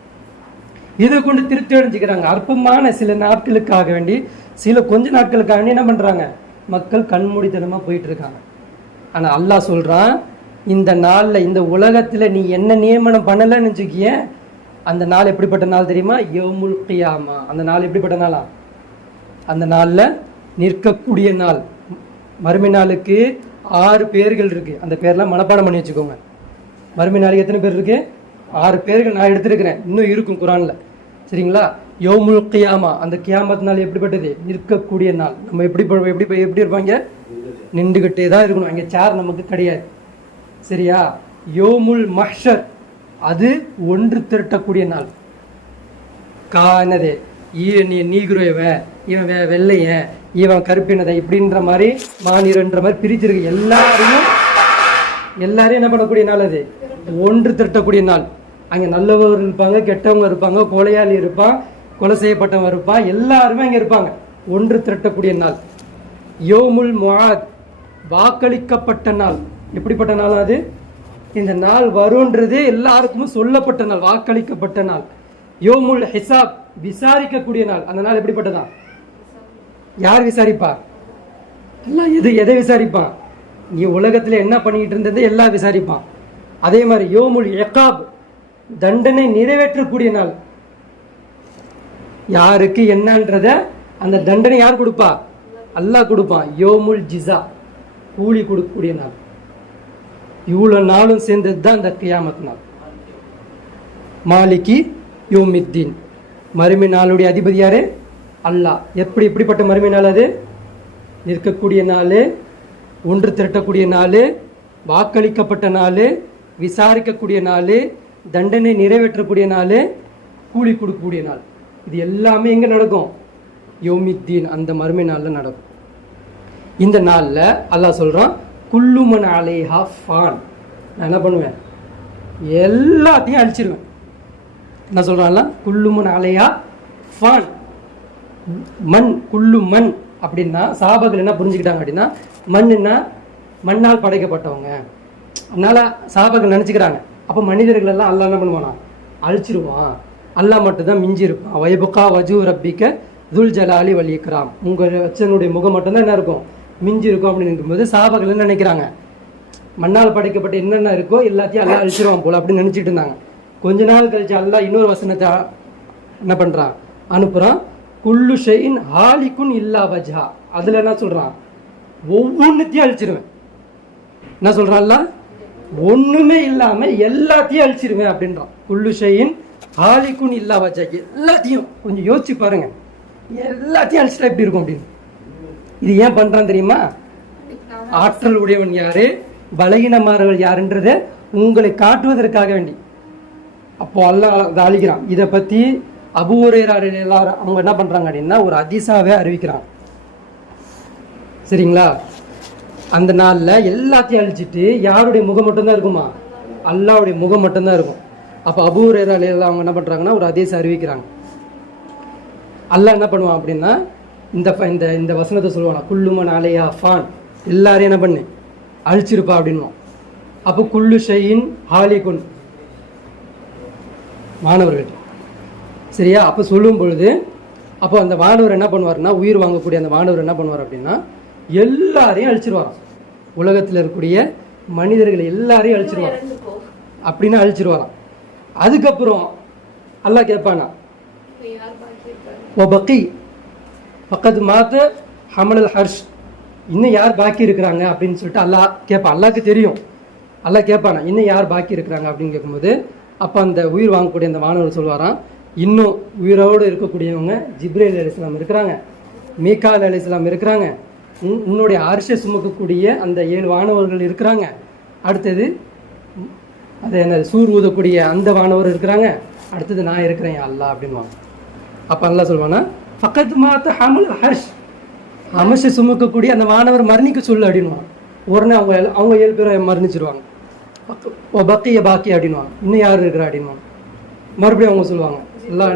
இதை கொண்டு திருப்தி அடைஞ்சிக்கிறாங்க. அற்பமான சில நாட்களுக்காக வேண்டி, சில கொஞ்ச நாட்களுக்காக வேண்டி என்ன பண்ணுறாங்க? மக்கள் கண்மூடித்தனமாக போயிட்டு இருக்காங்க. ஆனால் அல்லாஹ் சொல்கிறான், இந்த நாளில், இந்த உலகத்தில் நீ என்ன நியமனம் பண்ணலைன்னு வச்சுக்கிய, அந்த நாள் எப்படிப்பட்ட நாள் தெரியுமா? யௌமுல் கியாமா. அந்த நாள் எப்படிப்பட்ட நாளா? அந்த நாளில் நிற்கக்கூடிய நாள். மறுமை நாளுக்கு 6 பேர்கள் இருக்கு. அந்த பேர்லாம் மனப்பாடம் பண்ணி வச்சுக்கோங்க. மறுமை நாளைக்கு எத்தனை பேர் இருக்கு? 6 பேர்கள் நான் எடுத்திருக்கிறேன், இன்னும் இருக்கும் குரான்ல. சரிங்களா? யௌமுல் கியாமா, அந்த கியாமத் நாள் எப்படிப்பட்டது? நிற்கக்கூடிய நாள். நம்ம எப்படி இருப்பாங்க? நின்றுகிட்டே தான் இருக்கணும். அங்கே சேர் நமக்கு கிடையாது. சரியா? யோமுல் மஹ்ஷர், அது ஒன்று திரட்டக்கூடிய நாள். கானதே நீகுரோ, இவன் வெள்ளையன், இவன் கருப்பினதை, இப்படின்ற மாதிரி மாநிலன்ற மாதிரி பிரிச்சிருக்கு. எல்லாரையும் என்ன பண்ணக்கூடிய நாள்? அது ஒன்று திரட்டக்கூடிய நாள். அங்கே நல்லவர்கள் இருப்பாங்க, கெட்டவங்க இருப்பாங்க, கொலையாளி இருப்பான், கொலை செய்யப்பட்டவங்க இருப்பான், எல்லாருமே அங்கே இருப்பாங்க. ஒன்று திரட்டக்கூடிய நாள். யோமுல் முஆத், வாக்களிக்கப்பட்ட நாள். எப்படிப்பட்ட நாள் அது? இந்த நாள் வரும்ன்றது எல்லாருக்கும் சொல்லப்பட்ட நாள், வாக்களிக்கப்பட்ட நாள். யோமுல் ஹிசாப், விசாரிக்கக்கூடிய நாள். அந்த நாள் எப்படிப்பட்டதான்? யார் விசாரிப்பா? எல்லாம் எதை விசாரிப்பான்? நீ உலகத்துல என்ன பண்ணிட்டு இருந்தது எல்லாம் விசாரிப்பான். அதே மாதிரி யோமுல் இகாப், தண்டனை நிறைவேற்றக்கூடிய நாள். யாருக்கு என்னன்றத அந்த தண்டனை யார் கொடுப்பா? அல்லாஹ் கொடுப்பான். யோமுல் ஜிஸா, கூலி கொடுக்கக்கூடிய நாள். இவ்வளவு நாளும் சேர்ந்தது தான் இந்த கியாமத் நாள். மாலிகி யோமித்தீன், மறுமை நாளுடைய அதிபதி யாரு? அல்லாஹ். எப்படிப்பட்ட மறுமை நாள் அது? நிற்கக்கூடிய நாள், ஒன்று திரட்டக்கூடிய நாள், வாக்களிக்கப்பட்ட நாள், விசாரிக்கக்கூடிய நாள், தண்டனை நிறைவேற்றக்கூடிய நாள், கூலி கொடுக்கக்கூடிய நாள். இது எல்லாமே எங்க நடக்கும்? யோமித்தீன், அந்த மறுமை நாளில் நடக்கும். இந்த நாளில் அல்லாஹ் சொல்றான், குல்லுமன் அலைஹா ஃபான். நான் என்ன பண்ணுவேன்? எல்லாத்தையும் அழிச்சிருவேன். என்ன சொல்றான்ல? குல்லுமன் அலைஹா ஃபான். மண், குல்லு மண் அப்படின்னா சாபகள் என்ன புரிஞ்சுக்கிட்டாங்க அப்படின்னா, மண்ணுன்னா மண்ணால் படைக்கப்பட்டவங்க. அதனால சாபகள் நினச்சிக்கிறாங்க. அப்போ மனிதர்கள் எல்லாம் அல்லாஹ் என்ன பண்ணுவானா? அழிச்சிருவான். அல்லாஹ் மட்டும்தான் மிஞ்சி இருப்பான். வைபுகா வஜூ ரப்பிக்க துல் ஜலாலி வல் இக்ராம். உங்கள் வச்சனுடைய முகம் மட்டும்தான் என்ன இருக்கும்? மிஞ்சி இருக்கும். அப்படின்னு இருக்கும்போது சாபகள் என்ன நினைக்கிறாங்க? மண்ணால் படைக்கப்பட்ட என்னென்ன இருக்கோ எல்லாத்தையும் அல்லாஹ் அழிச்சிருவான் போல அப்படின்னு நினச்சிட்டு இருந்தாங்க. கொஞ்ச நாள் கழிச்சு அல்லாஹ் இன்னொரு வசனத்தை என்ன பண்ணுறான்? அனுப்புகிறான். குல்லு ஷைஇன் ஹாலிகுன் இல்லா வஜ்ஹா. அதில் என்ன சொல்கிறான்? ஒவ்வொன்றுத்தையும் அழிச்சிருவேன். என்ன சொல்கிறான் அல்லாஹ்? ஒன்றுமே இல்லாமல் எல்லாத்தையும் அழிச்சிருவேன் அப்படின்றான். குல்லு ஷைஇன் ஹாலிகுன் இல்லா வஜ்ஹா. எல்லாத்தையும் கொஞ்சம் யோசிச்சு பாருங்க. எல்லாத்தையும் அழிச்சிட்டா எப்படி இருக்கும் அப்படின்னு. இது ஏன் பண்ணுறான் தெரியுமா? ஆற்றல் உடையவன் யாரு, பலகீனமானவர்கள் யாருன்றதை உங்களை காட்டுவதற்காக வேண்டி. அப்போ அல்லாஹ் அதை அழிக்கிறான். இதை பற்றி அபூ ஹுரைரா எல்லாரும் அவங்க என்ன பண்ணுறாங்க அப்படின்னா ஒரு ஹதீஸாவே அறிவிக்கிறாங்க. சரிங்களா? அந்த நாளில் எல்லாத்தையும் அழிச்சிட்டு யாருடைய முகம் மட்டும்தான் இருக்குமா? அல்லாஹ்வுடைய முகம் மட்டும்தான் இருக்கும். அப்போ அபூ ஹுரைரா எல்லாம் அவங்க என்ன பண்ணுறாங்கன்னா ஒரு ஹதீஸ் அறிவிக்கிறாங்க. அல்லாஹ் என்ன பண்ணுவான் அப்படின்னா இந்த வசனத்தை சொல்லுவானா, குல்லுமன் அலையா ஃபான், எல்லாரையும் என்ன பண்ணு அழிச்சிருப்பா அப்படின்வான். அப்போ குல்லு ஷைஇன் ஹாலிகுன், மாணவர்கள் சரியா? அப்போ சொல்லும் பொழுது அப்போ அந்த வானவர் என்ன பண்ணுவார்னா, உயிர் வாங்கக்கூடிய அந்த வானவர் என்ன பண்ணுவார் அப்படின்னா, எல்லாரையும் அழிச்சிருவாராம். உலகத்தில் இருக்கக்கூடிய மனிதர்கள் எல்லாரையும் அழிச்சிருவார் அப்படின்னு அழிச்சிருவாராம். அதுக்கப்புறம் அல்லாஹ் கேட்பானா, ஒபக்கி பக்கத்து மாத்த ஹமலல் ஹர்ஷ், இன்னும் யார் பாக்கி இருக்கிறாங்க அப்படின்னு சொல்லிட்டு அல்லாஹ் கேட்பான். அல்லாஹ்க்கு தெரியும். அல்லாஹ் கேட்பானா, இன்னும் யார் பாக்கி இருக்கிறாங்க அப்படின்னு கேட்கும்போது, அப்போ அந்த உயிர் வாங்கக்கூடிய அந்த வானவர் சொல்வாராம், இன்னும் உயிரோடு இருக்கக்கூடியவங்க ஜிப்ரீல் அலைஹிஸ்ஸலாம் இருக்கிறாங்க, மீகால் அலைஹிஸ்ஸலாம் இருக்கிறாங்க, உன்னுடைய அரிசை சுமக்கக்கூடிய அந்த 7 வானவர்கள் இருக்கிறாங்க, அடுத்தது அது என்ன சூர் ஊதக்கூடிய அந்த வானவர் இருக்கிறாங்க, அடுத்தது நான் இருக்கிறேன் அல்லாஹ் அப்படின்வாங்க. அப்போ அல்லாஹ் சொல்வானா, ஃபக்கத் மாத்த ஹமல் ஹர்ஷ், அமர்ஷை சுமக்கக்கூடிய அந்த வானவர் மரணிக்க சொல்லு அப்படின்வாங்க. உடனே அவங்க 7 பேரும் மரணிச்சிருவாங்க. பக்கிய பாக்கி அப்படின்வாங்க, இன்னும் யார் இருக்கிறா அப்படின்வாங்க. மறுபடியும் அவங்க சொல்லுவாங்க, எல்லாம்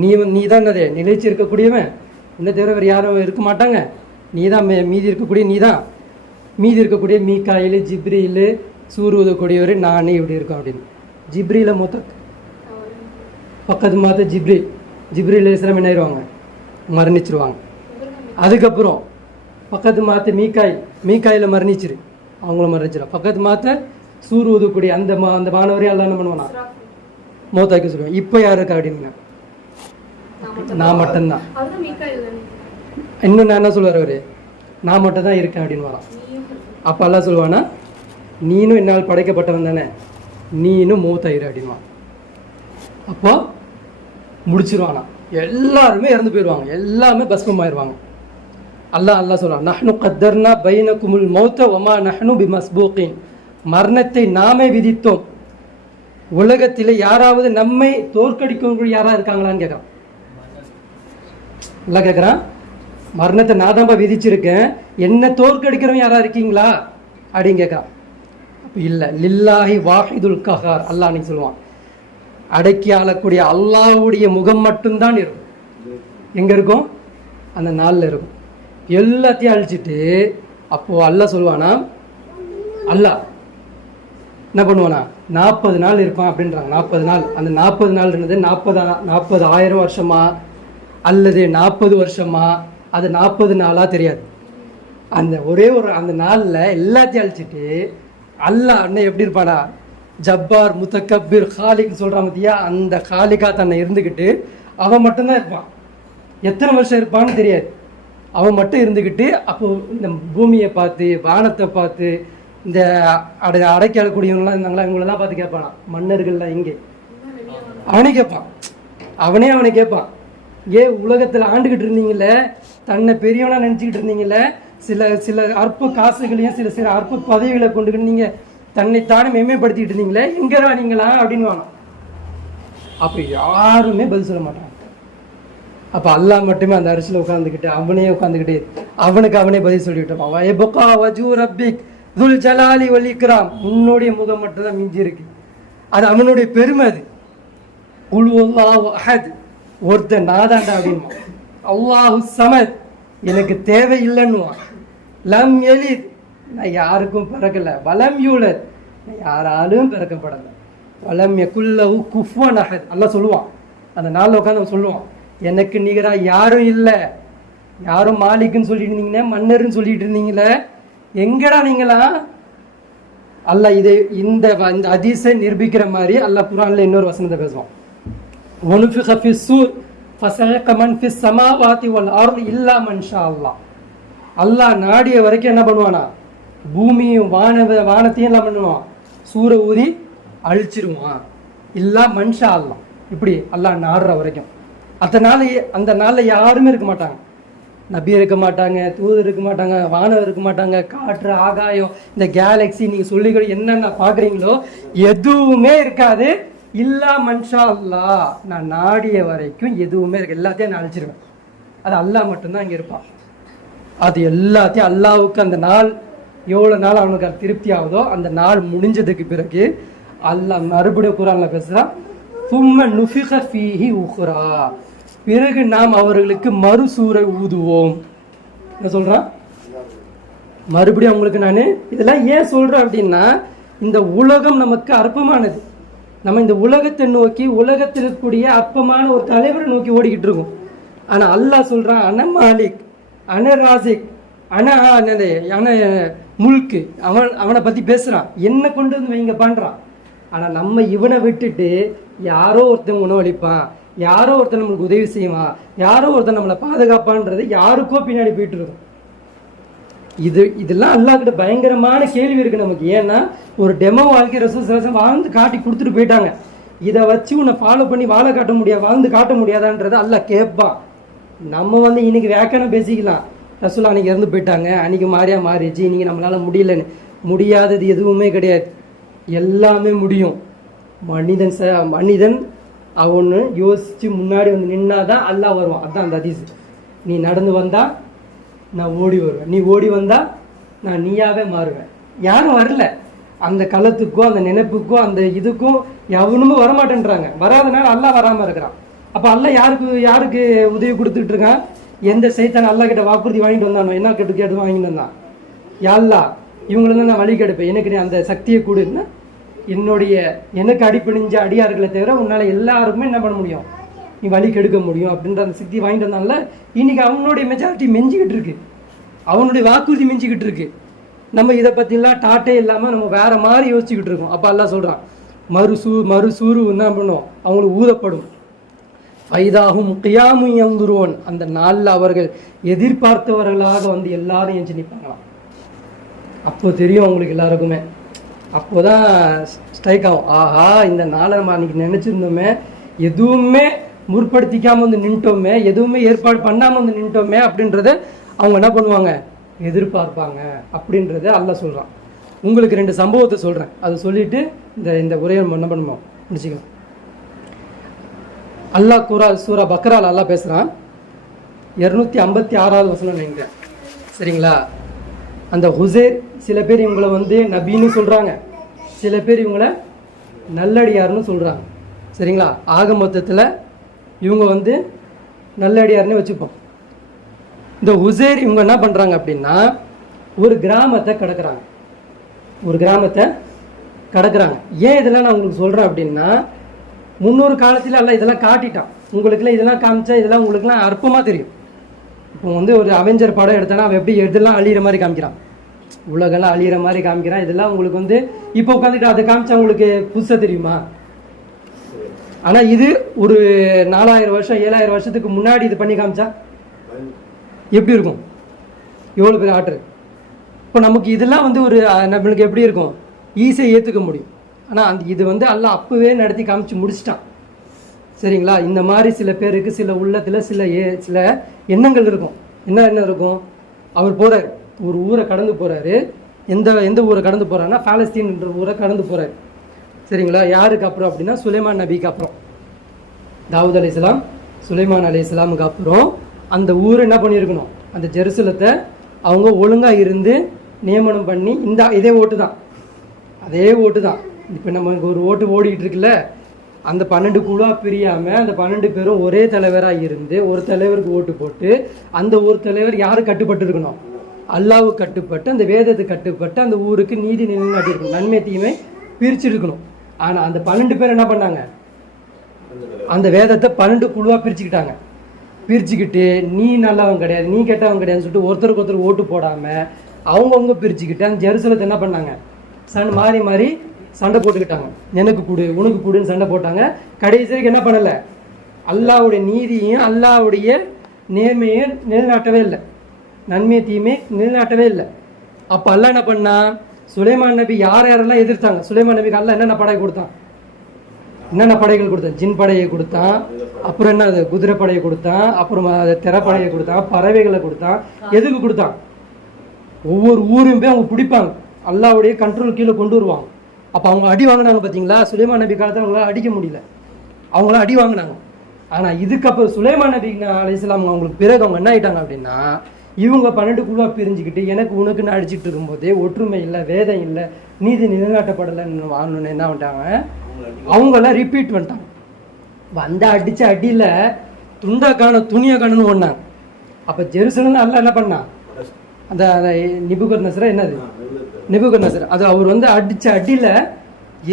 நீ தான் என்னதே நிலைச்சி இருக்கக்கூடியவன், இந்த தவிர வேறு யாரும் இருக்க மாட்டாங்க, நீ தான் மீதி இருக்கக்கூடிய, நீ தான் மீதி இருக்கக்கூடிய மீகாயில் ஜிப்ரீல் சூர் ஊதக்கூடியவர் நானே இப்படி இருக்கோம் அப்படின்னு. ஜிப்ரீல மொத்த பக்கத்து மாத்த ஜிப்ரீல் அலைஹிஸ்ஸலாம் என்ன ஆயிடுவாங்க, மரணிச்சிருவாங்க. அதுக்கப்புறம் பக்கத்து மாத்த மீகாயில மரணிச்சிரு, அவங்களும் மரணிச்சிடும். பக்கத்து மாத்த சூர் ஊதக்கூடிய அந்த மாணவரே எல்லாம் என்ன பண்ணுவானா, மௌத்தாக்கி சொல்லுவேன். இப்போ யார் இருக்கா அப்படின்னு, நான் மட்டும்தான். இன்னும் நான் என்ன சொல்லுவார் அவரு, நான் மட்டும் தான் இருக்கேன் அப்படின்னு வரான். அப்போ எல்லாம் சொல்லுவானா, நீனும் என்னால் படைக்கப்பட்டவன் தானே, நீனும் மௌத்தாயிரு அப்படின்வான். அப்போ முடிச்சிருவானா, எல்லாருமே இறந்து போயிடுவாங்க, எல்லாமே பஸ்மமாயிருவாங்க. அல்லாஹ் சொல்றான், நஹ்னு கத்தர்னா பைனகுமுல் மௌத்த வமா நஹ்னு பிமஸ்பூகின், மரணத்தை நாமே விதித்தோம், உலகத்தில் யாராவது நம்மை தோற்கடிக்கவங்க யாரா இருக்காங்களான்னு கேட்கறான். எல்லாம் கேட்கறான், மரணத்தை நான் தான்ப்பா விதிச்சிருக்கேன், என்ன தோற்கடிக்கிறவங்க யாரா இருக்கீங்களா அப்படின்னு கேட்கறான். அப்போ இல்லை, லில்லாஹி வாஹிதுல் கஹார், அல்லாஹ் அன்னைக்கு சொல்லுவான், அடக்கி ஆளக்கூடிய அல்லாஹ்வுடைய முகம் மட்டும்தான் இருக்கும். எங்க இருக்கும், அந்த நாளில் இருக்கும். எல்லாத்தையும் அழிச்சிட்டு அப்போ அல்லாஹ் சொல்லுவானா, அல்லாஹ் என்ன பண்ணுவானா, 40 நாள் இருப்பான் அப்படின்றாங்க. 40 நாள். அந்த 40 நாள் இருந்தது 40,000 வருஷமா அல்லது 40 வருஷமா, அது 40 நாளா தெரியாது. அந்த ஒரே அந்த நாளில் எல்லாத்தையும் அழிச்சிட்டு அல்லாஹ் அண்ணன் எப்படி இருப்பானா, ஜப்பார் முத்தக்கபீர் ஹாலிக் சொல்கிறான் மத்தியா, அந்த ஹாலிகா தன்னை இருந்துக்கிட்டு அவன் மட்டும்தான் இருப்பான். எத்தனை வருஷம் இருப்பான்னு தெரியாது, அவன் மட்டும் இருந்துக்கிட்டு அப்போ இந்த பூமியை பார்த்து வானத்தை பார்த்து இந்த அடக்கி ஆளக்கூடியவங்களாம் இருந்தாங்களா, இவங்களெல்லாம் பார்த்து கேட்பானா, மன்னர்கள்லாம் இங்கே அவனே கேட்பான். அவனை கேட்பான், உலகத்தில் ஆண்டுகிட்டு இருந்தீங்களே, தன்னை பெரியவனா நினச்சிக்கிட்டு இருந்தீங்களே, சில அற்ப காசுகளையும் சில அற்ப பதவிகளை கொண்டுக்கிட்டு நீங்கள் தன்னைத்தானே மேம்படுத்திக்கிட்டு இருந்தீங்களே, எங்கடா நீங்களா அப்படின்னு வாங்க. அப்போ யாருமே பதில் சொல்ல மாட்டாங்க. அப்போ அல்லாஹ் மட்டுமே அந்த அரிசியில் உட்காந்துக்கிட்டு உட்காந்துக்கிட்டு அவனுக்கு அவனே பதில் சொல்லிவிட்டான். துல் ஜலாலி வல் இக்ராம், உன்னுடைய முகம் மட்டும் தான் மிஞ்சி இருக்கு, அது அவனுடைய பெருமை. அது குல் அல்லாஹு அஹத், ஒருத்தன் நாதாண்டா அப்படின்வான். அல்லாஹு சமத், எனக்கு தேவை இல்லைன்னுவான். லம் எலித், நான் யாருக்கும் பிறக்கல. வலம் யூலத், நான் யாராலும் பிறக்கப்படல. வலம் யகுல்லஹு குஃபுவன் அஹத், அல்லாஹ் சொல்லுவான். அந்த நாளில் உட்காந்து சொல்லுவான், எனக்கு நிகரா யாரும் இல்லை. யாரும் மாலிக்குன்னு சொல்லிட்டு இருந்தீங்கன்னா, மன்னர்னு சொல்லிட்டு இருந்தீங்களே, எங்கடா நீங்களா. அல்லாஹ் இந்த ஹதீஸை நிரூபிக்கிற மாதிரி அல்லாஹ் குர்ஆன்ல இன்னொரு வசனத்தை பேசுவான். வனுஃபிக ஃபிஸ்ஸூர் ஃபஸஅக மன் ஃபிஸ் ஸமாவாதி வல் அர்தி இல்லா மன் ஷா அல்லாஹ். அல்லாஹ் நாடிய வரைக்கும் என்ன பண்ணுவானா, பூமியும் வானத்தையும் எல்லாம் பண்ணுவான், சூற ஊதி அழிச்சிருவான். இல்லா மன் ஷா அல்லாஹ். இப்படி அல்லாஹ் நாடுற வரைக்கும். அந்த நாளில் யாருமே இருக்க மாட்டாங்க. நபி இருக்க மாட்டாங்க, தூதர் இருக்க மாட்டாங்க, வானவர் இருக்க மாட்டாங்க, காற்று ஆகாயம் இந்த கேலக்ஸி நீங்கள் சொல்லிக்கிற என்னென்ன பார்க்குறீங்களோ எதுவுமே இருக்காது. இல்லா மன்ஷா அல்லாஹ், நான் நாடிய வரைக்கும் எதுவுமே இருக்கு, எல்லாத்தையும் நான் அழிச்சிருவேன். அது அல்லாஹ் மட்டும்தான் இங்கே இருப்பான். அது எல்லாத்தையும் அல்லாஹ்வுக்கு அந்த நாள் எவ்வளோ நாள் அவனுக்கு அது திருப்தி ஆகுதோ, அந்த நாள் முடிஞ்சதுக்கு பிறகு அல்லாஹ் மறுபடியும் குர்ஆன்ல பேசுகிறான், சும்ம நுஃபிக ஃபீஹி உஹ்ரா, பிறகு நாம் அவர்களுக்கு மறுசூரை ஊதுவோம். என்ன சொல்றான், மறுபடியும் அவங்களுக்கு நான் இதெல்லாம் ஏன் சொல்றேன் அப்படின்னா, இந்த உலகம் நமக்கு அற்பமானது. நம்ம இந்த உலகத்தை நோக்கி, உலகத்தில் இருக்கக்கூடிய அற்பமான ஒரு தலைவரை நோக்கி ஓடிக்கிட்டு இருக்கோம். ஆனா அல்லாஹ் சொல்றான் அன மாலிக் அன ராசிக் அன முல்கு. அவனை பத்தி பேசுறான், என்ன கொண்டு வந்து இங்க பண்றான். ஆனா நம்ம இவனை விட்டுட்டு யாரோ ஒருத்தன் உணவளிப்பான், யாரோ ஒருத்தன் நம்மளுக்கு உதவி செய்வான், யாரோ ஒருத்தன் நம்மளை பாதுகாப்பான்றது யாருக்கோ பின்னாடி போயிட்டு இருக்கும். இதெல்லாம் அல்லாஹ் கிட்ட பயங்கரமான கேள்வி இருக்கு நமக்கு. ஏன்னா ஒரு டெமோ வாழ்க்கை ரசூல் வாழ்ந்து காட்டி கொடுத்துட்டு போயிட்டாங்க. இதை வச்சு உன்னை ஃபாலோ பண்ணி வாழ காட்ட முடியாது, வாழ்ந்து காட்ட முடியாதான்றது அல்லாஹ் கேட்பான். நம்ம இன்னைக்கு வேக்கணும் பேசிக்கலாம், ரசூல் அன்னைக்கு இறந்து போயிட்டாங்க, அன்னைக்கு மாறிடுச்சு, இன்னைக்கு நம்மளால முடியலன்னு. முடியாதது எதுவுமே கிடையாது, எல்லாமே முடியும். மனிதன் அவனு யோசிச்சு முன்னாடி நின்னாதான் அல்லாஹ் வருவான். அதுதான் அந்த ஹதீஸ். நீ நடந்து வந்தா நான் ஓடி வருவேன், நீ ஓடி வந்தா நான் நீயாவே மாறுவேன். யாரும் வரல அந்த களத்துக்கோ அந்த நினைப்புக்கோ அந்த இதுக்கும் எவனுமே வரமாட்டேன்றாங்க. வராதனால அல்லாஹ் வராம இருக்கிறான். அப்ப அல்லாஹ் யாருக்கு உதவி கொடுத்துட்டு இருக்கான்? எந்த சைத்தான் அல்லாஹ் கிட்ட வாக்குறுதி வாங்கிட்டு வந்தானோ, என்ன கேட்டு வாங்கிட்டு வந்தான், யாழ்லா இவங்கள நான் வழி கெடுப்பேன், எனக்கு நீ அந்த சக்தியை கொடுன்னா எனக்கு அடிப்பணிஞ்ச அடியார்களை தவிர உன்னால எல்லாருக்குமே என்ன பண்ண முடியும், நீ வழி கெடுக்க முடியும் அப்படின்ற அந்த சக்தி வாங்கிட்டு வந்தால இன்னைக்கு அவனுடைய மெஜாரிட்டி மெஞ்சிக்கிட்டு இருக்கு, அவனுடைய வாக்குறுதி மெஞ்சிக்கிட்டு இருக்கு. நம்ம இதை பற்றிலாம் டாட்டே இல்லாமல் நம்ம வேற மாதிரி யோசிச்சுக்கிட்டு இருக்கோம். அப்போ அல்லாஹ் சொல்கிறான், மறுசூறு என்ன பண்ணும், அவங்களுக்கு ஊதப்படும். ஃபைதாகும் கியாமும் யந்துருவோன், அந்த நாளில் அவர்கள் எதிர்பார்த்தவர்களாக எல்லாரும் எஞ்சி நிற்பாங்களாம். அப்போ தெரியும் அவங்களுக்கு எல்லாருக்குமே. அப்போதான் ஸ்ட்ரைக் ஆகும், ஆஹா இந்த நாளை நம்ம அன்னைக்கு நினைச்சிருந்தோமே, எதுவுமே முற்படுத்திக்காம நின்ட்டோமே, எதுவுமே ஏற்பாடு பண்ணாம நின்ட்டோமே அப்படின்றத அவங்க என்ன பண்ணுவாங்க, எதிர்பார்ப்பாங்க அப்படின்றத அல்லாஹ் சொல்றான். உங்களுக்கு 2 சம்பவத்தை சொல்றேன், அதை சொல்லிட்டு இந்த உரையை என்ன பண்ணுவோம் முடிச்சுக்கலாம். அல்லாஹ் சூரா பக்ரால் அல்லாஹ் பேசுறான், 256வது வசனம் நினைக்கிறேன், சரிங்களா? அந்த ஹுசைர், சில பேர் இவங்களை நபின்னு சொல்றாங்க, சில பேர் இவங்களை நல்லடியார்னு சொல்றாங்க, சரிங்களா? ஆக மொத்தத்தில் இவங்க நல்லடியார்னு வச்சுப்போம். இந்த ஹுசைர் இவங்க என்ன பண்றாங்க அப்படின்னா, ஒரு கிராமத்தை கடக்குறாங்க. ஏன் இதெல்லாம் நான் உங்களுக்கு சொல்றேன் அப்படின்னா, முன்னொரு காலத்தில் எல்லாம் இதெல்லாம் காட்டிட்டான் உங்களுக்குலாம். இதெல்லாம் காமிச்சா இதெல்லாம் உங்களுக்குலாம் அற்பமாக தெரியும். இப்போ ஒரு அவெஞ்சர் படம் எடுத்தானா அவன் எப்படி இதெல்லாம் அழியிற மாதிரி காமிக்கிறான், உலகெல்லாம் அழியிற மாதிரி காமிக்கிறான். இதெல்லாம் உங்களுக்கு இப்போ உட்காந்துட்டு அதை காமிச்சா உங்களுக்கு புதுசாக தெரியுமா? ஆனால் இது ஒரு 4000 வருஷம் 7000 வருஷத்துக்கு முன்னாடி இது பண்ணி காமிச்சா எப்படி இருக்கும்? எவ்வளோ பேர் ஆர்டர். இப்போ நமக்கு இதெல்லாம் ஒரு நம்மளுக்கு எப்படி இருக்கும், ஈஸியாக ஏற்றுக்க முடியும். ஆனால் இது அல்லாஹ் அப்பவே நடத்தி காமிச்சு முடிச்சிட்டான், சரிங்களா? இந்த மாதிரி சில பேருக்கு சில உள்ளத்தில் சில எண்ணங்கள் இருக்கும். என்ன இருக்கும், அவர் போகிறார், ஒரு ஊரை கடந்து போகிறாரு. எந்த ஊரை கடந்து போகிறாருன்னா பாலஸ்தீன்ன்ற ஊரை கடந்து போகிறாரு, சரிங்களா? யாருக்கு அப்புறம் அப்படின்னா சுலைமான் நபிக்கு அப்புறம், தாவூத் அலைஹிஸ்ஸலாம் சுலைமான் அலைஹிஸ்ஸலாமுக்கு அப்புறம் அந்த ஊர் என்ன பண்ணியிருக்கணும், அந்த ஜெருசலத்தை அவங்க ஒழுங்காக இருந்து நியமனம் பண்ணி இதே ஓட்டு தான், அதே ஓட்டு தான். இப்போ நமக்கு ஒரு ஓட்டு ஓடிக்கிட்டு இருக்குல்ல, அந்த 12 குழுவாக பிரியாமல் அந்த 12 பேரும் ஒரே தலைவராக இருந்து ஒரு தலைவருக்கு ஓட்டு போட்டு அந்த ஒரு தலைவர் யாரு கட்டுப்பட்டு இருக்கணும், அல்லாஹ்வுக்கு கட்டுப்பட்டு அந்த வேதத்துக்கு கட்டுப்பட்டு அந்த ஊருக்கு நீதி நிலைநாட்டி இருக்கணும், நன்மை தீமை பிரிச்சிருக்கணும். ஆனால் அந்த 12 பேர் என்ன பண்ணாங்க, அந்த வேதத்தை 12 குழுவாக பிரிச்சுக்கிட்டு நீ நல்லவன் கிடையாது நீ கெட்டவன் கிடையாதுன்னு சொல்லிட்டு ஒருத்தருக்கு ஒருத்தர் ஓட்டு போடாமல் அவங்கவுங்க பிரிச்சுக்கிட்டு அந்த ஜெருசலத்தை என்ன பண்ணாங்க, மாறி சண்டை போட்டுக்கிட்டாங்க. எனக்கு கொடு உனக்கு கொடுன்னு சண்டை போட்டாங்க. கடைசிக்கு என்ன பண்ணலை, அல்லாஹ்வுடைய நீதியையும் அல்லாஹ்வுடைய நேர்மையும் நிலைநாட்டவே இல்லை, நன்மை தீமை நிலைநாட்டவே இல்லை. அப்போ அல்லாஹ் என்ன பண்ணா, சுலைமான் நபி யாரெல்லாம் எதிர்த்தாங்க, சுலைமான் நபிக்கு அல்லாஹ் என்னென்ன படை கொடுத்தான், என்னென்ன படைகள் கொடுத்தான், ஜின் படையை கொடுத்தான், அப்புறம் என்ன குதிரை படையை கொடுத்தான், அப்புறம் திறப்படையை கொடுத்தான், பறவைகளை கொடுத்தான். எதுக்கு கொடுத்தான், ஒவ்வொரு ஊரும் போய் அவங்க பிடிப்பாங்க, அல்லாஹ்வுடைய கண்ட்ரோல் கீழே கொண்டு வருவாங்க. அப்போ அவங்க அடி வாங்கினாங்க பார்த்தீங்களா, சுலைமான் நபி காலத்தில் அவங்களால அடிக்க முடியல, அவங்களாம் அடி வாங்கினாங்க. ஆனால் இதுக்கப்புறம் சுலைமான் நபி அலைஹிஸ்ஸலாம் அவங்களுக்கு பிறகு அவங்க என்ன ஆயிட்டாங்க அப்படின்னா, இவங்க 12 குழுவாக பிரிஞ்சுக்கிட்டு எனக்கு உனக்குன்னு அடிச்சுட்டு இருக்கும்போதே ஒற்றுமை இல்லை, வேதம் இல்லை, நீதி நிலைநாட்டப்படலைன்னு வாங்கணுன்னு என்ன பண்ணிட்டாங்க, அவங்களாம் ரிப்பீட் பண்ணிட்டாங்க. அடித்த அடியில் துணியை காணுன்னு ஒன்னாங்க. அப்போ ஜெருசலம் அல்லாஹ் என்ன பண்ணா, அந்த நிபுகத்நேசர் என்னது நிபுகத்நேசர் அது அவர் அடித்த அடியில்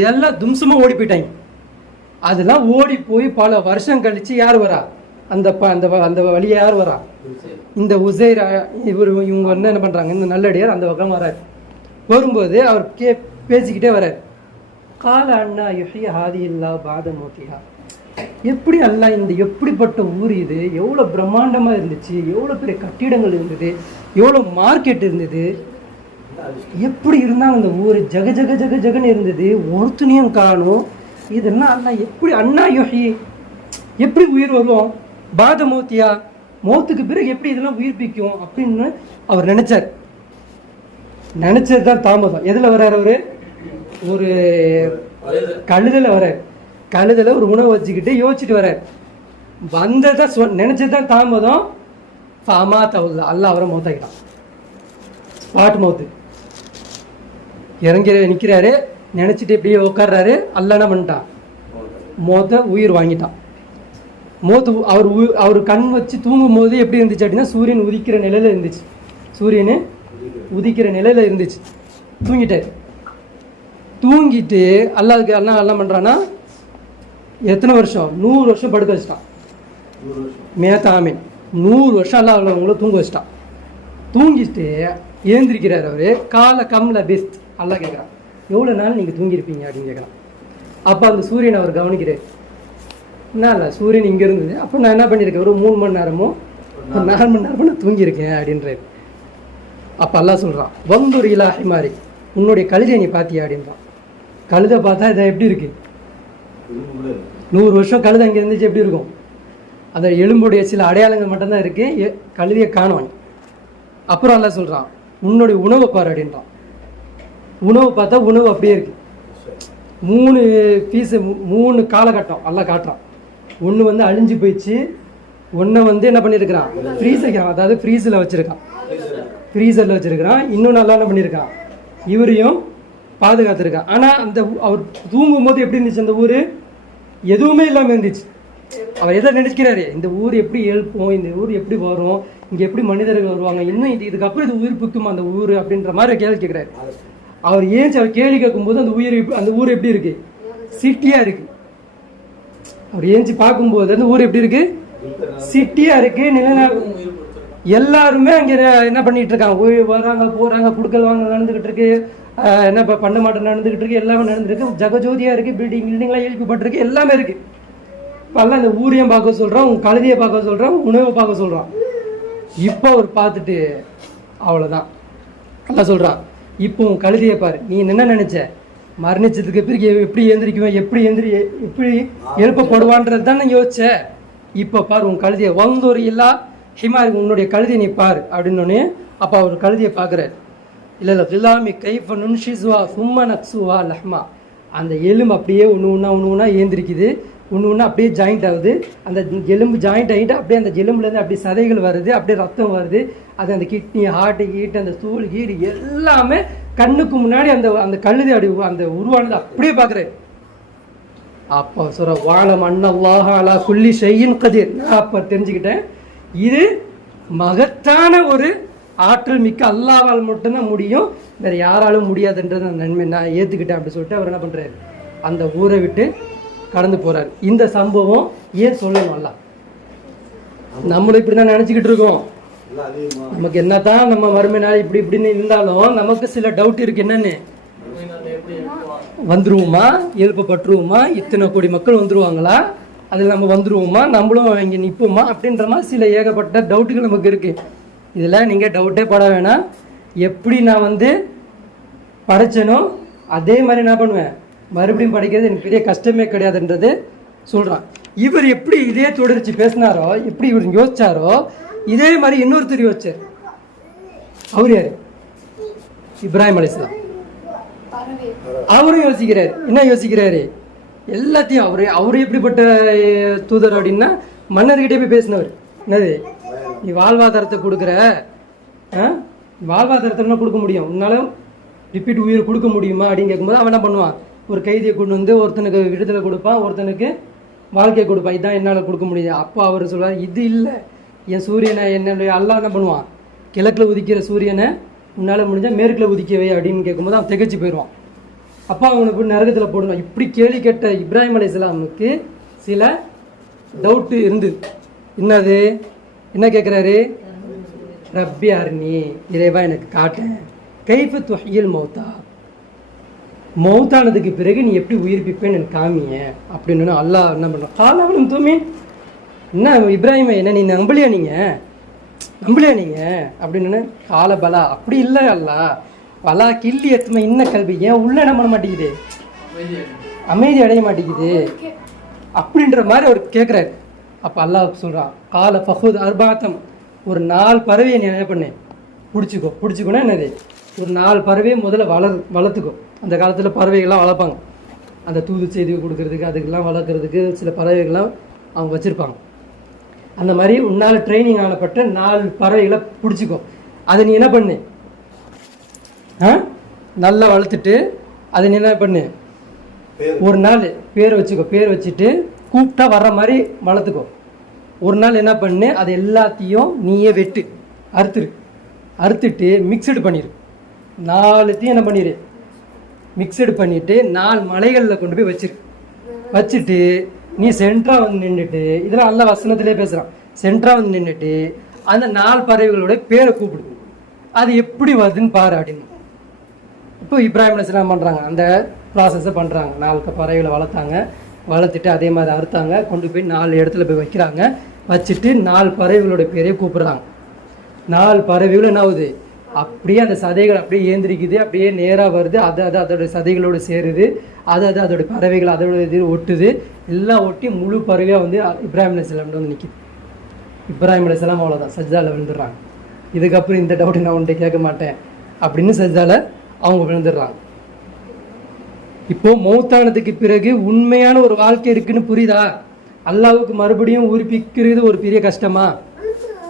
எல்லாம் தும்சமாக ஓடி போயிட்டாங்க. அதெல்லாம் ஓடி போய் பல வருஷம் கழிச்சு யார் வரா, அந்த அந்த வழியா யார் வரா? இந்த உசைர் இவங்க வந்து என்ன பண்ணுறாங்க, இந்த நல்லடியார் அந்த பக்கம் வரார். வரும்போது அவர் பேசிக்கிட்டே வர்றார். கால அண்ணா யுஹி ஹாதி இல்லா பாத மோத்தியா, எப்படி அல்லா இந்த எப்படிப்பட்ட ஊர் இது, எவ்வளோ பிரம்மாண்டமாக இருந்துச்சு, எவ்வளோ பெரிய கட்டிடங்கள் இருந்தது, எவ்வளோ மார்க்கெட் இருந்தது, எப்படி இருந்தாலும் அந்த ஊர் ஜக ஜக ஜக ஜகன்னு இருந்தது, ஒருத்தனையும் காணும். இதெல்லாம் அல்லா எப்படி அண்ணா யுஹி, எப்படி உயிர் வரும், பாத மோத்தியா மௌத்துக்கு பிறகு எப்படி இதெல்லாம் உயிர்ப்பிக்கும் அப்படின்னு அவர் நினைச்சார். நினைச்சது தான் தாமதம். எதில் வர்றார் அவரு? ஒரு கழுதில் வர்றார். கழுதில் ஒரு உணவு வச்சுக்கிட்டு யோசிச்சுட்டு வர்றார். வந்ததை நினைச்சது தான் தாமதம். ஃபாமா தவுல்ல அல்லாஹ் அவரை மௌத்தாக்கிட்டான். ஸ்பாட் மௌத்து. இறங்கி நிற்கிறாரு, நினச்சிட்டு இப்படியே உட்கார்றாரு. அல்லாஹ் என்ன பண்ணிட்டான், உயிர் வாங்கிட்டான். அவர் கண் வச்சு தூங்கும் போது எப்படி இருந்துச்சு அப்படின்னா சூரியன் உதிக்கிற நிலையில இருந்துச்சு. சூரியன் உதிக்கிற நிலையில இருந்துச்சு. தூங்கிட்டார். தூங்கிட்டு அல்லாஹ்க்கு அல்லாஹ் என்ன பண்ணுறான்னா எத்தனை வருஷம், 100 வருஷம் படுக்க வச்சிட்டான். மேத்தாமின் 100 வருஷம் அல்லாஹ் அவங்கள தூங்க வச்சிட்டான். தூங்கிட்டு ஏந்திரிக்கிறார் அவர். கால கம்ல பெஸ்ட் அல்லாஹ் கேட்குறான், எவ்வளோ நாள் நீங்கள் தூங்கியிருப்பீங்க அப்படின்னு கேட்குறான். அப்போ அந்த சூரியன் அவர் கவனிக்கிறார். என்ன இல்லை, சூரியன் இங்கே இருந்தது, அப்போ நான் என்ன பண்ணியிருக்கேன், ஒரு 3 மணி நேரமோ 4 மணி நேரமோ நான் தூங்கியிருக்கேன் அப்படின்றாரு. அப்போ அல்லாஹ் சொல்கிறான், வந்தொரு இலாஹி மாதிரி உன்னுடைய கழுதை நீ பார்த்தியா அப்படின்றான். கழுதை பார்த்தா இதை எப்படி இருக்கு, 100 வருஷம் கழுதை அங்கே இருந்துச்சு, எப்படி இருக்கும்? அந்த எலும்புடைய சில அடையாளங்கள் மட்டும்தான் இருக்குது, கழுதையை காணும். அப்புறம் அல்லாஹ் சொல்கிறான், உன்னுடைய உணவை பாரு அப்படின்றான். உணவு பார்த்தா உணவு அப்படியே இருக்கு. 3 பீஸு 3 காலகட்டம் அல்லாஹ் காட்டுறான். ஒன்று வந்து அழிஞ்சு போயிடுச்சு, ஒன்றை வந்து என்ன பண்ணியிருக்கிறான், ஃப்ரீசர், அதாவது ஃப்ரீஸில் வச்சுருக்கான், ஃப்ரீசரில் வச்சுருக்கிறான். இன்னும் நல்லா என்ன பண்ணியிருக்கான், இவரையும் பாதுகாத்துருக்கான். ஆனால் அந்த அவர் தூங்கும் போது எப்படி இருந்துச்சு, அந்த ஊர் எதுவுமே இல்லாமல் இருந்துச்சு. அவர் எதை நினைக்கிறாரு, இந்த ஊர் எப்படி எழுப்போம், இந்த ஊர் எப்படி வரும், இங்கே எப்படி மனிதர்கள் வருவாங்க, இன்னும் இதுக்கப்புறம் இது உயிர் புத்துமா அந்த ஊர் அப்படின்ற மாதிரி கேள்வி கேட்குறாரு. அவர் அவர் கேள்வி கேட்கும்போது அந்த ஊர் எப்படி இருக்கு, சிட்டியா இருக்கு. அவர் ஏஞ்சி பார்க்கும்போது அந்த ஊர் எப்படி இருக்கு, சிட்டியா இருக்கு. எல்லாருமே அங்கே என்ன பண்ணிட்டு இருக்காங்க, வராங்க போறாங்க, குடுக்கல் வாங்க நடந்துகிட்டு இருக்கு, என்ன பண்ண மாட்டேன் நடந்துகிட்டு இருக்கு, எல்லாமே நடந்துருக்கு, ஜகஜோதியா இருக்கு, பில்டிங்லாம் எழுப்பப்பட்டிருக்கு, எல்லாமே இருக்கு. பல்ல அந்த ஊரையும் பார்க்க சொல்றான், உன் கழுதியை பார்க்க சொல்றான், உணவை பார்க்க சொல்றான். இப்போ அவர் பார்த்துட்டு அவ்வளோதான். அல்லாஹ் சொல்றான், இப்போ உன் கழுதியை பாரு, நீ என்ன நினைச்ச, மரணிச்சதுக்கு பிறகு எப்படி எழுந்திரிக்குவேன், எப்படி எழுப்பப்படுவான்றது தான் நான் யோசிச்ச. இப்போ பாரு உன் கழுதியை, வந்தோர் இல்லா ஹிமாரி, உன்னுடைய கழுதியை நீ பாரு அப்படின்னோடனே அப்போ அவர் கழுதியை பார்க்குறாரு. இல்லை ஃபிலாமி கைஃப நுன்ஷிஸ்வா சும்மா நக்சுவா லஹ்மா, அந்த எலும்பு அப்படியே ஒன்று ஒன்றா ஏந்திரிக்குது, ஒன்று அப்படியே ஜாயிண்ட் ஆகுது. அந்த எலும்பு ஜாயிண்ட் ஆகிட்டு அப்படியே அந்த எலும்புலேருந்து அப்படியே சதைகள் வருது, அப்படியே ரத்தம் வருது. அது அந்த கிட்னி, ஹார்ட்டு கீட்டு, அந்த தூள் கீடு எல்லாமே கண்ணுக்கு முன்னாடி அந்த அந்த கழுதி அப்படி அந்த உருவானது அப்படியே பார்க்குறேன். அப்போ சொல்ற வாழம் அன்னல்லாஹ் அலா குல்லி ஷைஇன் கதீர். நான் அப்போ தெரிஞ்சுக்கிட்டேன், இது மகத்தான ஒரு ஆற்றல் மிக்க அல்லாஹ்வால் மட்டும்தான் முடியும், வேற யாராலும் முடியாதுன்றது நன்மை நான் ஏற்றுக்கிட்டேன் அப்படி சொல்லிட்டு அவர் என்ன பண்ணுறாரு, அந்த ஊரை விட்டு கடந்து போறாரு. இந்த சம்பவம் ஏன் சொல்லணும், அல்ல நம்மளும் இப்படி தான் நினச்சிக்கிட்டு இருக்கோம். நமக்கு என்னதான் நம்ம மறுமை நாள் இப்படி இப்படின்னு இருந்தாலும் நமக்கு சில டவுட் இருக்கு. என்னன்னு, வந்துருவோமா, எழுப்பப்பட்டுருவோமா, இத்தனை கோடி மக்கள் வந்துருவாங்களா, அதில் நம்ம வந்துருவோமா, நம்மளும் இங்கே நிற்போமா அப்படின்ற மாதிரி சில ஏகப்பட்ட டவுட்டுகள் நமக்கு இருக்கு. இதில் நீங்கள் டவுட்டே பட வேணாம். எப்படி நான் வந்து படைச்சனோ அதே மாதிரி என்ன பண்ணுவேன், மறுபடியும் படிக்கிறது எனக்கு பெரிய கஷ்டமே கிடையாதுன்றது சொல்கிறான். இவர் எப்படி இதே தொடர்ச்சி பேசினாரோ, எப்படி இவர் யோசிச்சாரோ, இதே மாதிரி இன்னொருத்தர் யோசிச்சார். அவர் யாரு, இப்ராஹிம் அலைஹிஸ்ஸலாம். அவரும் யோசிக்கிறார். என்ன யோசிக்கிறாரு, எல்லாத்தையும் அவரு எப்படிப்பட்ட தூதர் அப்படின்னா, மன்னர்கிட்டே போய் பேசினவர். என்னது, நீ வாழ்வாதாரத்தை கொடுக்குற, வாழ்வாதாரத்தை கொடுக்க முடியும், உன்னாலும் ரிப்பீட் உயிர் கொடுக்க முடியுமா அப்படின்னு கேட்கும்போது அவன் என்ன பண்ணுவான், ஒரு கைதியை கொண்டு வந்து ஒருத்தனுக்கு விடுதலை கொடுப்பான், ஒருத்தனுக்கு வாழ்க்கையை கொடுப்பான். இதுதான் என்னால் கொடுக்க முடியும். அப்போ அவர் சொல்வார், இது இல்லை, என் சூரியனை என்னுடைய அல்லாஹ் என்ன பண்ணுவான், கிழக்கில் உதிக்கிற சூரியனை உன்னால் முடிஞ்சால் மேற்கில் உதிக்கவே அப்படின்னு கேட்கும்போது அவன் திகச்சு போயிடுவான். அப்போ அவனுக்கு நரகத்தில் போடுவான். இப்படி கேள்வி கேட்ட இப்ராஹிம் அலைஹிஸ்ஸலாமுக்கு சில டவுட்டு இருந்தது. என்னது என்ன கேட்குறாரு? ரப்பி அர்னி, இறைவா எனக்கு காட்டேன், கைஃப துஹ்யில் மௌத்தா, மௌத்தானதுக்கு பிறகு நீ எப்படி உயிர்ப்பிப்பேன்னு எனக்கு காமிய அப்படின்னு. அல்லாஹ் என்ன பண்ணுறான்? காலாவலும் தூமி, என்ன இப்ராஹிம் என்ன நீ நம்பலையா நீங்கள் அப்படின்னு. கால பலா, அப்படி இல்லை அல்லா, பலா கில்லி எத்துமை இன்ன கல்வி ஏன் உள்ள என்ன பண்ண மாட்டேங்குது, அமைதி அடைய மாட்டேங்குது அப்படின்ற மாதிரி அவர் கேட்குறாரு. அப்போ அல்லாஹ் சொல்கிறான், கால ஃபஹூத் அர்பாத்தம், ஒரு 4 பறவையை நீ என்ன பண்ணேன் பிடிச்சிக்கோன்னா என்னது, ஒரு 4 பறவையை முதல்ல வளர்த்துக்கோ. அந்த காலத்தில் பறவைகள்லாம் வளர்ப்பாங்க, அந்த தூது செய்தி கொடுக்கறதுக்கு அதுக்கெல்லாம் வளர்க்குறதுக்கு சில பறவைகள்லாம் அவங்க வச்சுருப்பாங்க. அந்த மாதிரி உன்னால் ட்ரைனிங் ஆனப்பட்ட 4 பறவைகளை பிடிச்சிக்கோ. அதை நீ என்ன பண்ணு, நல்லா வளர்த்துட்டு அதை நீ என்ன பண்ணு, ஒரு நாள் பேர் வச்சுக்கோ, பேர் வச்சுட்டு கூப்பிட்டா வர்ற மாதிரி வளர்த்துக்கோ. ஒரு நாள் என்ன பண்ணு, அது எல்லாத்தையும் நீயே வெட்டு, அறுத்துட்டு மிக்சடு பண்ணிடு, 4த்தையும் என்ன பண்ணிடு மிக்சடு பண்ணிவிட்டு 4 மலைகளில் கொண்டு போய் வச்சுட்டு நீ சென்ட்ராக வந்து நின்றுட்டு, இதெல்லாம் நல்ல வசனத்திலே பேசுகிறான், சென்ட்ராக வந்து நின்றுட்டு அந்த 4 பறவைகளோட பேரை கூப்பிடு, அது எப்படி வருதுன்னு பாரு அப்படின்னு. இப்போ இப்ராஹிம் அலைஹிஸ்ஸலாம் பண்ணுறாங்க, அந்த ப்ராசஸை பண்ணுறாங்க. 4 பறவைகளை வளர்த்துட்டு அதே மாதிரி அறுத்தாங்க, கொண்டு போய் 4 இடத்துல போய் வைக்கிறாங்க. வச்சுட்டு 4 பறவைகளோட பேரையே கூப்பிடுறாங்க. 4 பறவைகளும் என்ன ஆகுது, அப்படியே அந்த சதைகள் அப்படியே ஏந்திரிக்குது, அப்படியே நேராக வருது, அதோட சதைகளோடு சேருது, அதோட பறவைகள் அதோட இது ஒட்டுது, எல்லாம் ஒட்டி முழு பறவையாக வந்து இப்ராஹிம் அலைஹிஸ்ஸலாம் வந்து நிற்கிது. இப்ராஹிம் அலைஹிஸ்ஸலாம் அவ்வளோதான் சஜ்ஜாவில் விழுந்துடுறாங்க. இதுக்கப்புறம் இந்த டவுட் நான் உன்கிட்ட கேட்க மாட்டேன் அப்படின்னு சஜ்ஜாவில் அவங்க விழுந்துடுறாங்க. இப்போ மௌத்தானதுக்கு பிறகு உண்மையான ஒரு வாழ்க்கை இருக்குன்னு புரியுதா? அல்லாஹ்வுக்கு மறுபடியும் உயிர்ப்பிக்கிறது ஒரு பெரிய கஷ்டமா?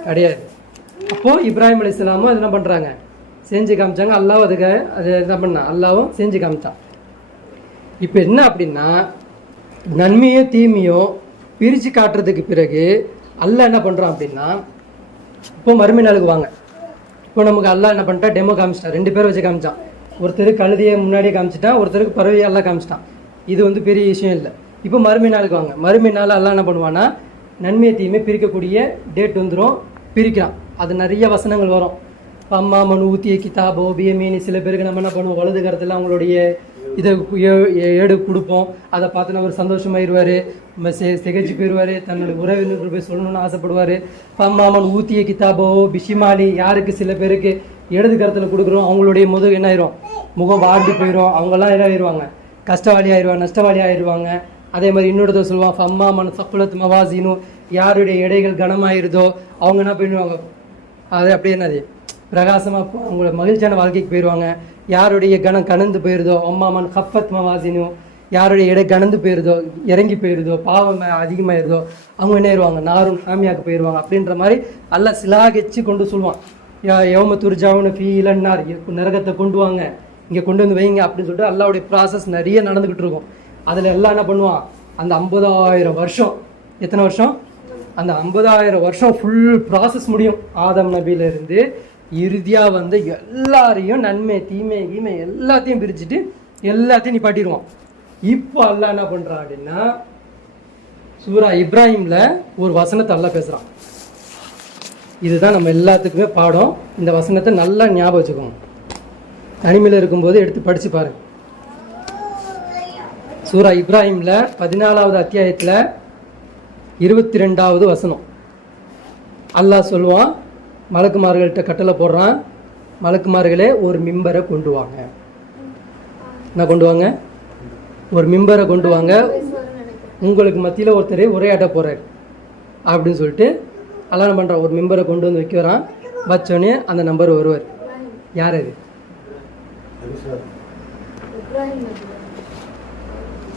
கிடையாது. அப்போது இப்ராஹிம் அலைஹிஸ்ஸலாமும் அது என்ன பண்ணுறாங்க, செஞ்சு காமிச்சாங்க. அல்லாஹ் அதுக்கு அது என்ன பண்ணான், அல்லாவும் செஞ்சு காமிச்சான். இப்போ என்ன அப்படின்னா, நன்மையோ தீமையோ பிரித்து காட்டுறதுக்கு பிறகு அல்லாஹ் என்ன பண்ணுறான் அப்படின்னா, இப்போ மறுமை நாளுக்கு வாங்க. இப்போ நமக்கு அல்லாஹ் என்ன பண்ணிட்டா, டெமோ காமிச்சிட்டான், 2 பேர் வச்சு காமிச்சான். ஒருத்தர் கழுதியை முன்னாடியே காமிச்சிட்டான், ஒருத்தருக்கு பறவையெல்லாம் காமிச்சிட்டான். இது வந்து பெரிய விஷயம் இல்லை. இப்போ மறுமை நாளுக்கு வாங்க. மறுமை நாள் எல்லாம் என்ன பண்ணுவான்னா, நன்மையை தீமை பிரிக்கக்கூடிய டேட் வந்துடும், பிரிக்கலாம். அது நிறைய வசனங்கள் வரும். அம்மா மனு ஊத்திய கிதாபோ பியமீனி, சில பேருக்கு நம்ம என்ன பண்ணுவோம், வலது கரத்தில் அவங்களுடைய இதை ஏடு கொடுப்போம். அதை பார்த்து அவர் சந்தோஷமாயிருவார், திகச்சு போயிடுவார், தன்னோட உறவினர்கள் போய் சொல்லணும்னு ஆசைப்படுவார். அம்மாமன் ஊத்திய கிதாபோ பிஷிமாலி, யாருக்கு சில பேருக்கு இடது கரத்தில் கொடுக்குறோம் அவங்களுடைய என்ன ஆயிரும், முகம் வாடி போயிடும், அவங்கெல்லாம் என்ன ஆயிடுவாங்க, கஷ்டவாளி ஆயிடுவாங்க, நஷ்டவாளி ஆயிடுவாங்க. அதே மாதிரி இன்னொருத்த சொல்லுவான், அம்மாமன் சக்குலத் மவாசினும், யாருடைய எடைகள் கனமாயிருதோ அவங்க என்ன பண்ணிடுவாங்க, அது அப்படியே என்னது பிரகாசமாக அவங்களோட மகிழ்ச்சியான வாழ்க்கைக்கு போயிடுவாங்க. யாருடைய கணம் கணந்து போயிருதோ, அம்மாமன் கஃபத் மவாசினும், யாருடைய எடை கணந்து போயிருதோ இறங்கி போயிருதோ பாவம் அதிகமாயிருதோ அவங்க என்ன ஆயிடுவாங்க, நாரும் ஹாமியாக்கு போயிடுவாங்க. அப்படின்ற மாதிரி அல்லாஹ் சிலாகிச்சு கொண்டு சொல்லுவான், யௌம துர்ஜாவுன ஃபீ இலன்னார், நரகத்தை கொண்டு வாங்க, இங்கே கொண்டு வந்து வைங்க அப்படின்னு சொல்லிட்டு அல்லாவுடைய ப்ராசஸ் நிறைய நடந்துக்கிட்டு இருக்கும். அதில் எல்லாம் என்ன பண்ணுவான், அந்த 50,000 வருஷம், எத்தனை வருஷம், அந்த 50,000 வருஷம் ஃபுல் ப்ராசஸ் முடியும். ஆதம் நபியிலிருந்து இறுதியாக வந்து எல்லாரையும் நன்மை தீமை கீமை எல்லாத்தையும் பிரிச்சுட்டு எல்லாத்தையும் நிப்பாட்டிடுவான். இப்போ அல்லாஹ் என்ன பண்ணுறான் அப்படின்னா, சூரா இப்ராஹிமில் ஒரு வசனத்தை அல்லாஹ் பேசுகிறான். இதுதான் நம்ம எல்லாத்துக்குமே பாடம். இந்த வசனத்தை நல்லா ஞாபகம் வச்சுக்கோங்க. தனிமையில் இருக்கும்போது எடுத்து படித்து பாருங்க. சூரா இப்ராஹிமில் 14வது அத்தியாயத்தில் 22வது வசனம் அல்லாஹ் சொல்லுவான், மலக்குமார்கள்ட்ட கட்டளை போடுறான், மலக்குமார்களே ஒரு மிம்பரை கொண்டு வாங்க. என்ன கொண்டு வாங்க, ஒரு மிம்பரை கொண்டு வாங்க, உங்களுக்கு மத்தியில் ஒருத்தர் உரையாட்ட போகிறார் அப்படின்னு சொல்லிட்டு அல்லாஹ் என்ன பண்ணுறான், ஒரு மிம்பரை கொண்டு வந்து வைக்கிறான். வச்சோடனே அந்த நம்பர் வருவார். யார் அது?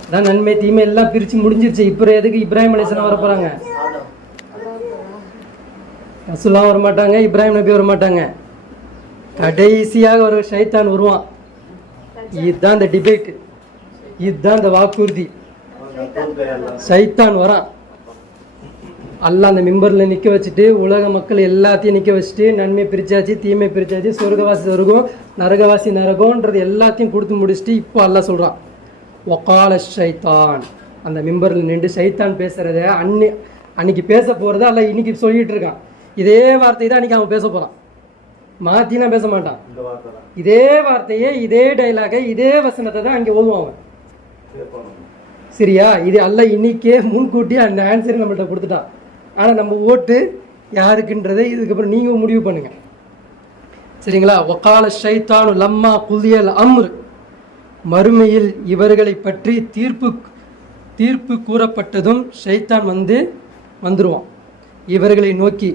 அதான் நன்மை தீமை எல்லாம் பிரித்து முடிஞ்சிருச்சு. இப்போ எதுக்கு இப்ராஹிம் அலைஹிஸ்ஸலாம் வர போகிறாங்க? ரசூலுல்லாஹ் வர மாட்டாங்க, இப்ராஹிம் நபி வர மாட்டாங்க, கடைசியாக ஒரு ஷைத்தான் வருவான். இதுதான் இந்த டிபேட், இதுதான் இந்த வாக்குறுதி. ஷைத்தான் வரான், அல்லாஹ் அந்த மிம்பரில் நிற்க வச்சுட்டு உலக மக்கள் எல்லாத்தையும் நிற்க வச்சுட்டு நன்மை பிரிச்சாச்சு தீமை பிரிச்சாச்சு, சொர்க்கவாசி சொர்க்கம் நரகவாசி நரகம்ன்றது எல்லாத்தையும் கொடுத்து முடிச்சுட்டு இப்போ அல்லாஹ் சொல்கிறான், வகால ஷைத்தான், அந்த மிம்பரில் நின்று ஷைத்தான் பேசுகிறத அன்னைக்கு பேச போகிறத அல்ல இன்னைக்கு சொல்லிட்டு இருக்கான். இதே வார்த்தை தான் அன்னைக்கு அவன் பேச போகிறான், மாற்றிலாம் பேச மாட்டான். இதே வார்த்தையே, இதே டைலாகை, இதே வசனத்தை தான் அங்கே ஓதுவான் அவன். சரியா? இது அல்ல இன்னைக்கே முன்கூட்டி அந்த ஆன்சர் நம்மள்கிட்ட கொடுத்துட்டான். ஆனால் நம்ம ஓட்டு யாருக்குன்றதை இதுக்கப்புறம் நீங்கள் முடிவு பண்ணுங்க. சரிங்களா? வக்கால ஷைத்தானு லம்மா குதியல் அம்ரு, மறுமையில் இவர்களை பற்றி தீர்ப்பு கூறப்பட்டதும் ஷைத்தான் வந்துருவான் இவர்களை நோக்கி.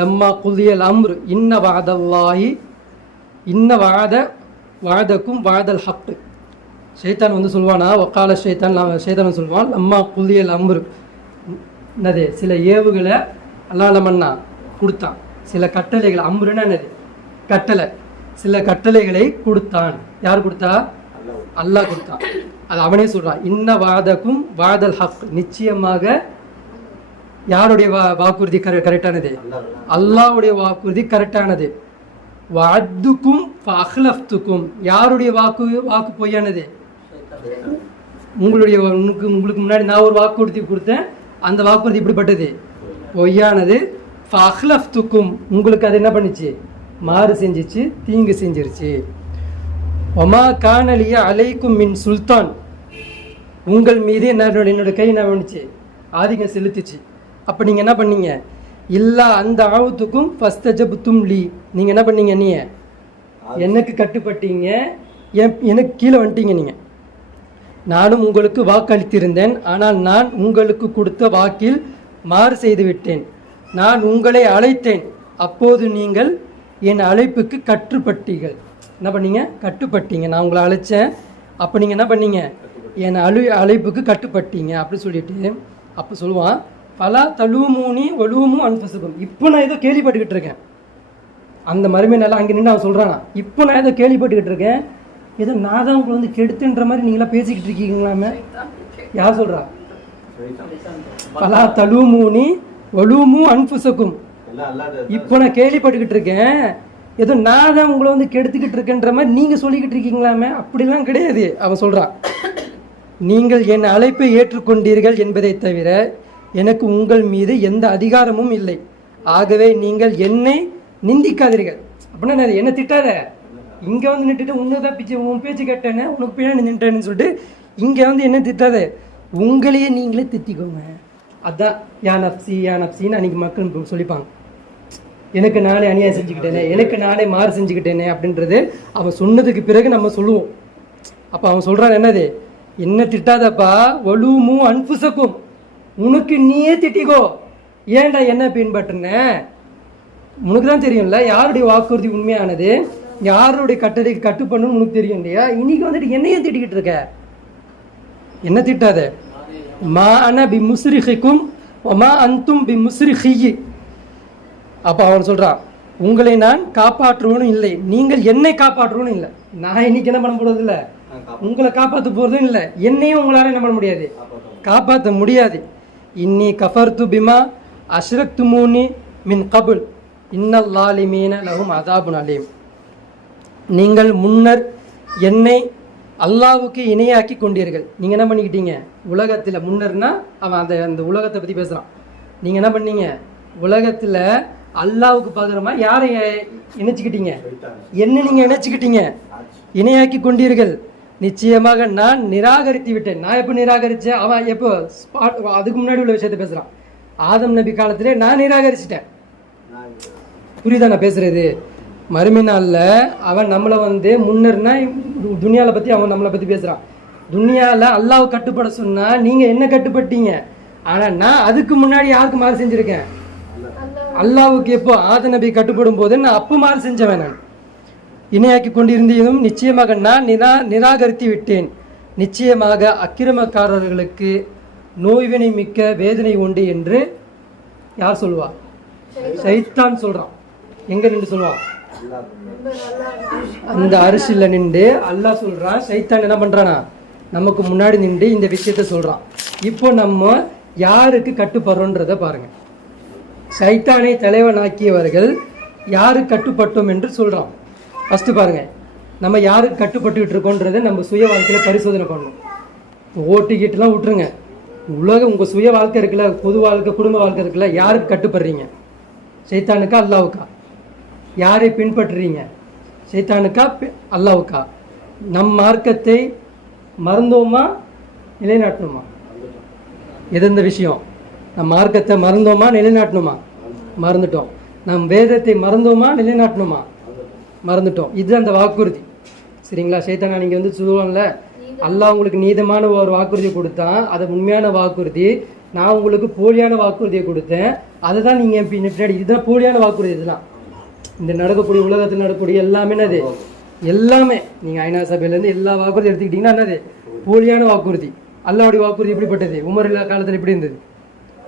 லம்மா குதியல் அம்ரு இன்ன வாதல்லாஹி இன்ன வாதக்கும் வாதல் ஹக்கு. ஷைத்தான் சொல்வானா, வக்கால ஷைத்தான் சொல்வான் லம்மா குதியல் அம்ரு, என்னது சில ஏவுகளை அல்லாஹ் கொடுத்தான், சில கட்டளைகள். அம்ருன்னா என்னது? கட்டளை. சில கட்டளைகளை கொடுத்தான். யார் கொடுத்தா? அல்லாஹ் கொடுத்தான். அது அவனே சொல்றான். இன்ன வாதக்கும் வாதல் ஹக், நிச்சயமாக யாருடைய வாக்குறுதி கரெக்டானது? அல்லாஹ்வுடைய வாக்குறுதி கரெக்டானது. வஅத்துக்கும் ஃபஅக்லஃப்துக்கும், யாருடைய வாக்கு பொய்யானது? உங்களுக்கு முன்னாடி நான் ஒரு வாக்குறுதி கொடுத்தேன், அந்த வாக்குறுதி இப்படிப்பட்டது, பொய்யானது. ஃபஅக்லஃப்துக்கும், உங்களுக்கு அது என்ன பண்ணிச்சு? மாறு செஞ்சிச்சு, தீங்கு செஞ்சிருச்சு. ஒமா கானலிய அலைக்கும் மின் சுல்தான், உங்கள் மீது என்னோட கை என்ன பண்ணிச்சு? ஆதிக்கம் செலுத்துச்சு. அப்போ நீங்கள் என்ன பண்ணீங்க? இல்லா அந்த ஆவத்துக்கும் ஃபஸ்தஜபுத்தும் லீ, நீங்கள் என்ன பண்ணீங்க? நீ எனக்கு கட்டுப்பட்டீங்க, எனக்கு கீழே வந்துட்டீங்க. நீங்கள், நானும் உங்களுக்கு வாக்களித்திருந்தேன், ஆனால் நான் உங்களுக்கு கொடுத்த வாக்கில் மாறு செய்து விட்டேன். நான் உங்களை அழைத்தேன், அப்போது நீங்கள் என் அழைப்புக்கு கட்டுப்பட்டீர்கள். என்ன பண்ணீங்க? கட்டுப்பட்டீங்க. நான் உங்களை அழைச்சேன், அப்போ நீங்கள் என்ன பண்ணீங்க? என் அழைப்புக்கு கட்டுப்பட்டீங்க அப்படி சொல்லிட்டு. அப்போ சொல்லுவான், பலா தழுமூனி ஒழுவும் அன்பசுகம். இப்போ நான் ஏதோ கேள்விப்பட்டுக்கிட்டு இருக்கேன். அந்த மருமை நல்லா அங்கே நின்று அவன் சொல்கிறானா, இப்போ நான் ஏதோ கேள்விப்பட்டுக்கிட்டு இருக்கேன், ஏதோ நான் தான் உங்களை கெடுத்துன்ற மாதிரி நீங்களாம் பேசிக்கிட்டு இருக்கீங்களாமே. யார் சொல்கிறா? பலா தழுமூனி ஒழுவும் அன்புசக்கும். இப்போ நான் கேள்விப்பட்டுக்கிட்டு இருக்கேன், ஏதோ நான் தான் உங்களை கெடுத்துக்கிட்டு இருக்கேன்ற மாதிரி நீங்கள் சொல்லிக்கிட்டு இருக்கீங்களாமே. அப்படிலாம் கிடையாது. அவன் சொல்கிறான், நீங்கள் என் அழைப்பை ஏற்றுக்கொண்டீர்கள் என்பதை தவிர எனக்கு உங்கள் மீது எந்த அதிகாரமும் இல்லை. ஆகவே நீங்கள் என்னை நிந்திக்காதீர்கள். அப்படின்னா என்ன திட்டாத, இங்கே நின்றுட்டு உன்னதான் உன் பேச்சு கேட்டேன்னு, உனக்கு பின்னாடி நின்றுட்டேன்னு சொல்லிட்டு இங்கே என்ன திட்டாத, உங்களையே நீங்களே திட்டிக்கோங்க. அதான் யா நப்சின்னு அன்றைக்கி மக்கள் சொல்லிப்பாங்க. எனக்கு நானே அநியாயம் செஞ்சுக்கிட்டேனே, எனக்கு நானே மாறு செஞ்சுக்கிட்டேனே அப்படின்றது அவன் சொன்னதுக்கு பிறகு நம்ம சொல்லுவோம். அப்போ அவன் சொல்கிறான் என்னது? என்ன திட்டாதப்பா, ஒழுமு அன்புசக்கும், உனக்கு நீயே திட்டிக்கோ. ஏன்டா என்ன பின்பற்றுன? உனக்கு தான் தெரியும்ல யாருடைய வாக்குறுதி உண்மையானது, யாருடைய கட்டளைக்கு கட்டுப்படணும்னு உனக்கு தெரியும் இல்லையா? இன்னைக்கு என்னையே திட்டிக்கிட்டு இருக்க. என்ன திட்டாத. மா அன பி முஸ்ரிஹிக்கும் ஒமா அந்தும் பி முஸ்ரிஹி. அப்போ அவன் சொல்கிறான், உங்களை நான் காப்பாற்றுவனும் இல்லை, நீங்கள் என்னை காப்பாற்றுவனும் இல்லை. நான் இன்னைக்கு என்ன பண்ண போகிறது இல்லை, உங்களை காப்பாற்ற போகிறதும் இல்லை, என்னையும் உங்களால் என்ன பண்ண முடியாது, காப்பாற்ற முடியாது. இன்னி கஃபர்து பிமா அஷ்ரக்துமூனி மின் கபுல் இன்னல் லாலிமீன லஹும் அதாபுன் அலீம். நீங்கள் முன்னர் என்னை அல்லாவுக்கு இணையாக்கி கொண்டீர்கள். நீங்கள் என்ன பண்ணிக்கிட்டீங்க? உலகத்தில் முன்னர்னா அவன் அந்த உலகத்தை பற்றி பேசுகிறான். நீங்கள் என்ன பண்ணீங்க? உலகத்தில் அல்லாவுக்கு பகரமா யாரை இணைச்சிக்கிட்டீங்க? என்ன நீங்கள் இணைச்சிக்கிட்டீங்க? இணையாக்கி கொண்டீர்கள். நிச்சயமாக நான் நிராகரித்து விட்டேன். நான் எப்போ நிராகரித்தேன்? அவன் எப்போ அதுக்கு முன்னாடி உள்ள விஷயத்த பேசுகிறான். ஆதம் நபி காலத்திலே நான் நிராகரிச்சிட்டேன். புரியுதா நான் பேசுறது? மறுமை நாளில் அவன் நம்மளை முன்னர்னா துனியாவை பற்றி அவன் நம்மளை பற்றி பேசுகிறான். துனியாவில் அல்லாஹ் கட்டுப்பட சொன்னால் நீங்கள் என்ன கட்டுப்பட்டீங்க? ஆனால் நான் அதுக்கு முன்னாடி யாருக்கு மாறு செஞ்சுருக்கேன்? அல்லாவுக்கு. எப்போ ஆதம் நபி கட்டுப்படும் போது நான் அப்போ மாறு செஞ்சவன். நான் இணையாக்கி கொண்டிருந்ததும் நிச்சயமாக நான் நிராகரித்து விட்டேன். நிச்சயமாக அக்கிரமக்காரர்களுக்கு நோய்வினை மிக்க வேதனை உண்டு என்று யார் சொல்லுவா? சைத்தான் சொல்றான். எங்க நின்று சொல்லுவான்? அந்த அரிசியில் நின்று அல்லாஹ் சொல்றான். சைத்தான் என்ன பண்றானா? நமக்கு முன்னாடி நின்று இந்த விஷயத்த சொல்றான். இப்போ நம்ம யாருக்கு கட்டுப்படுறோன்றத பாருங்க. சைத்தானை தலைவனாக்கியவர்கள் யாருக்கு கட்டுப்பட்டோம் என்று சொல்றான். ஃபஸ்ட்டு பாருங்கள், நம்ம யாருக்கு கட்டுப்பட்டுக்கிட்டு இருக்கோன்றதை நம்ம சுய வாழ்க்கையில் பரிசோதனை பண்ணணும். ஓட்டு கீட்டுலாம் விட்டுருங்க. உங்கள் சுய வாழ்க்கை இருக்குல்ல, பொது வாழ்க்கை, குடும்ப வாழ்க்கை இருக்குல்ல, யாருக்கு கட்டுப்படுறீங்க? சைத்தானுக்கா அல்லாவுக்கா? யாரை பின்பற்றுறீங்க? சைத்தானுக்கா அல்லாவுக்கா? நம் மார்க்கத்தை மறந்தோமா நிலைநாட்டணுமா? எது இந்த விஷயம்? நம் மார்க்கத்தை மறந்தோமா நிலைநாட்டணுமா? மறந்துட்டோம். நம் வேதத்தை மறந்தோமா நிலைநாட்டணுமா? மறந்துட்டோம். இது அந்த வாக்குறுதி. சரிங்களா? சைத்தானா நீங்கள் வந்து சொல்லுவாங்கல்ல, அல்லாஹ் உங்களுக்கு நீதமான ஒரு வாக்குறுதியை கொடுத்தான், அது உண்மையான வாக்குறுதி, நான் உங்களுக்கு போலியான வாக்குறுதியை கொடுத்தேன், அதை தான் நீங்கள் பின்னாடி இதுதான் போலியான வாக்குறுதி. இதெல்லாம் இந்த நடக்கக்கூடிய உலகத்தில் நடக்கக்கூடிய எல்லாமே என்னது? எல்லாமே நீங்கள் ஐநா சபையிலேருந்து எல்லா வாக்குறுதி எடுத்துக்கிட்டிங்கன்னா என்னது? போலியான வாக்குறுதி. அல்லாவுடைய வாக்குறுதி எப்படிப்பட்டது? உமர் இல்லா காலத்தில் எப்படி இருந்தது?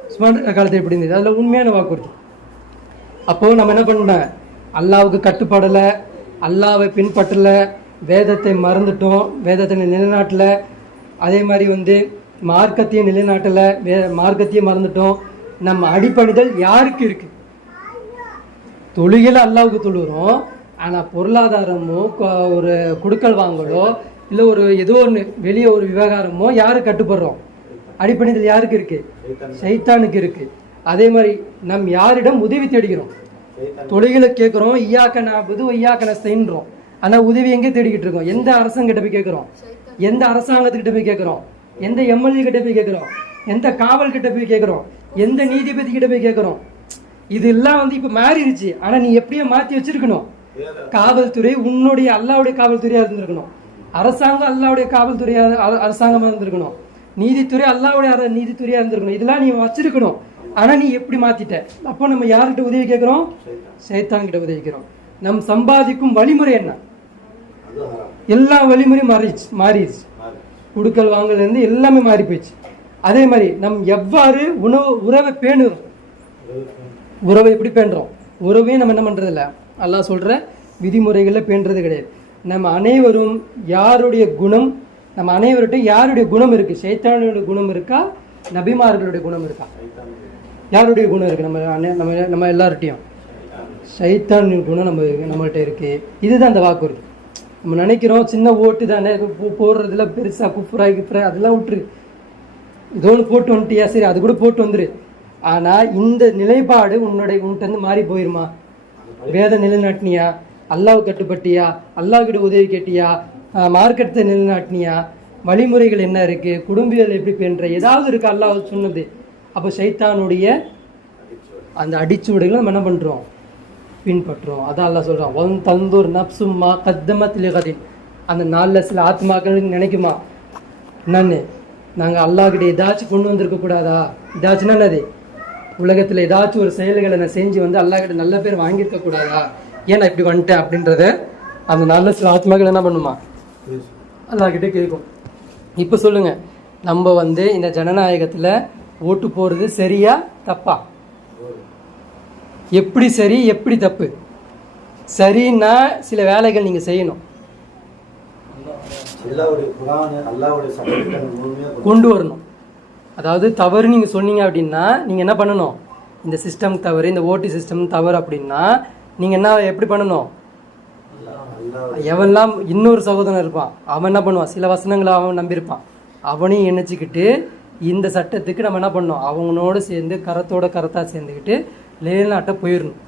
உஸ்மான் காலத்தில் எப்படி இருந்தது? அதில் உண்மையான வாக்குறுதி. அப்போது நம்ம என்ன பண்ணோம்? அல்லாவுக்கு கட்டுப்படலை, அல்லாவை பின்பற்றலை, வேதத்தை மறந்துட்டோம், வேதத்தை நிலைநாட்டலை, அதே மாதிரி வந்து மார்க்கத்தையும் நிலைநாட்டலை, மார்க்கத்தையும் மறந்துட்டோம். நம்ம அடிப்பணிதல் யாருக்கு இருக்குது? தொழுகையில் அல்லாவுக்கு தொழுகிறோம், ஆனால் பொருளாதாரமோ ஒரு குடுக்கல் வாங்கலோ இல்லை ஒரு ஏதோ ஒன்று வெளியே ஒரு விவகாரமோ யாருக்கு கட்டுப்படுறோம்? அடிப்பணிதல் யாருக்கு இருக்குது? சைத்தானுக்கு இருக்குது. அதே மாதிரி நம் யாரிடம் உதவி தேடுகிறோம்? தொழுகையில கேட்குறோம், ஐயாக்க நாபுது ஐயாக்க நஸ்தைன்றோம், ஆனால் உதவி எங்கே தேடிக்கிட்டு இருக்கோம்? எந்த அரசாங்கிட்ட போய் கேட்குறோம்? எந்த அரசாங்கத்துக்கிட்ட போய் கேட்குறோம்? எந்த எம்எல்ஏ கிட்ட போய் கேட்குறோம்? எந்த காவல் கிட்ட போய் கேட்குறோம்? எந்த நீதிபதி கிட்ட போய் கேட்குறோம்? இதெல்லாம் வந்து இப்போ மாறிடுச்சு. ஆனால் நீ எப்படியோ மாற்றி வச்சிருக்கணும். காவல்துறை உன்னுடைய அல்லாவுடைய காவல்துறையாக இருந்திருக்கணும், அரசாங்கம் அல்லாவுடைய காவல்துறையா அரசாங்கமாக இருந்திருக்கணும், நீதித்துறை அல்லாவுடைய நீதித்துறையாக இருந்திருக்கணும். இதெல்லாம் நீ வச்சிருக்கணும். ஆனால் நீ எப்படி மாற்றிட்ட? அப்போ நம்ம யார்கிட்ட உதவி கேட்குறோம்? சைத்தான்கிட்ட உதவிக்கிறோம். நம் சம்பாதிக்கும் வழிமுறை என்ன? எல்லா வழிமுறையும் மாறிடுச்சு. குடுக்கல் வாங்கலேருந்து எல்லாமே மாறி போயிடுச்சு. அதே மாதிரி நம் எவ்வாறு உறவை பேணுறோம்? உறவை எப்படி பேணுறோம்? உறவையும் நம்ம என்ன பண்ணுறதில்ல, அல்லாஹ் சொல்கிற விதிமுறைகளில் பேணுறது கிடையாது. நம்ம அனைவரும் யாருடைய குணம், நம்ம அனைவர்கிட்ட யாருடைய குணம் இருக்குது? சைத்தானுடைய குணம் இருக்கா, நபிமார்களுடைய குணம் இருக்கா? யாருடைய குணம் இருக்குது? நம்ம எல்லார்ட்டையும் சைத்தானின் குணம் நம்மள்கிட்ட இருக்குது. இதுதான் அந்த வாக்குறுதி. நம்ம நினைக்கிறோம் சின்ன ஓட்டு தானே போடுறதுல பெருசாக குப்புராய் அதெல்லாம் விட்டுரு, ஏதோ ஒன்று போட்டு வந்துட்டியா, சரி அது கூட போட்டு வந்துரு. ஆனால் இந்த நிலைப்பாடு உன்கிட்ட இருந்து மாறி போயிருமா? வேத நிலைநாட்டினியா? அல்லாஹ் கட்டுப்பட்டியா? அல்லாஹ்கிட்ட உதவி கேட்டியா? மார்க்கெட்டை நிலைநாட்டினியா? வழிமுறைகள் என்ன இருக்குது? குடும்பியல் எப்படி பேணுற? ஏதாவது இருக்குது அல்லாஹ் சொன்னது. அப்போ சைத்தானுடைய அந்த அடிச்சுவடைகளை நம்ம என்ன பண்ணுறோம்? பின்பற்றுறோம். அதான் அல்லாஹ் சொல்கிறான், ஒன் தந்தூர் நப்சும்மா கத்தமத் லிகதின். அந்த நாளில் சில ஆத்மாக்கள் நினைக்குமா, என்னன்னு நாங்கள் அல்லாஹ்கிட்ட ஏதாச்சும் கொண்டு வந்திருக்கக்கூடாதா? ஏதாச்சுன்னா என்னது? உலகத்தில் ஏதாச்சும் ஒரு செயல்களை நான் செஞ்சு வந்து அல்லாஹ்கிட்ட நல்ல பேர் வாங்கியிருக்கக்கூடாதா? ஏன் நான் இப்படி வந்துட்டேன் அப்படின்றத அந்த நாளில் சில ஆத்மாக்கள் என்ன பண்ணுமா? அல்லாஹ்கிட்ட கேட்கும். இப்போ சொல்லுங்கள், நம்ம வந்து இந்த ஜனநாயகத்தில் ஓட்டு போகிறது சரியா தப்பா? எப்படி சரி எப்படி தப்பு? சரின்னா சில வேலைகள் நீங்கள் செய்யணும், கொண்டு வரணும். அதாவது தவறு நீங்கள் சொன்னீங்க அப்படின்னா நீங்கள் என்ன பண்ணணும்? இந்த சிஸ்டம் தவறு, இந்த ஓட்டு சிஸ்டம் தவறு அப்படின்னா நீங்கள் என்ன எப்படி பண்ணணும்? எவன்லாம் இன்னொரு சகோதரன் இருப்பான், அவன் என்ன பண்ணுவான்? சில வசனங்களை அவன் நம்பியிருப்பான், அவனையும் நினச்சிக்கிட்டு இந்த சட்டத்துக்கு நம்ம என்ன பண்ணோம்? அவங்களோட சேர்ந்து கரத்தாக சேர்ந்துக்கிட்டு நிலைநாட்ட போயிடணும்.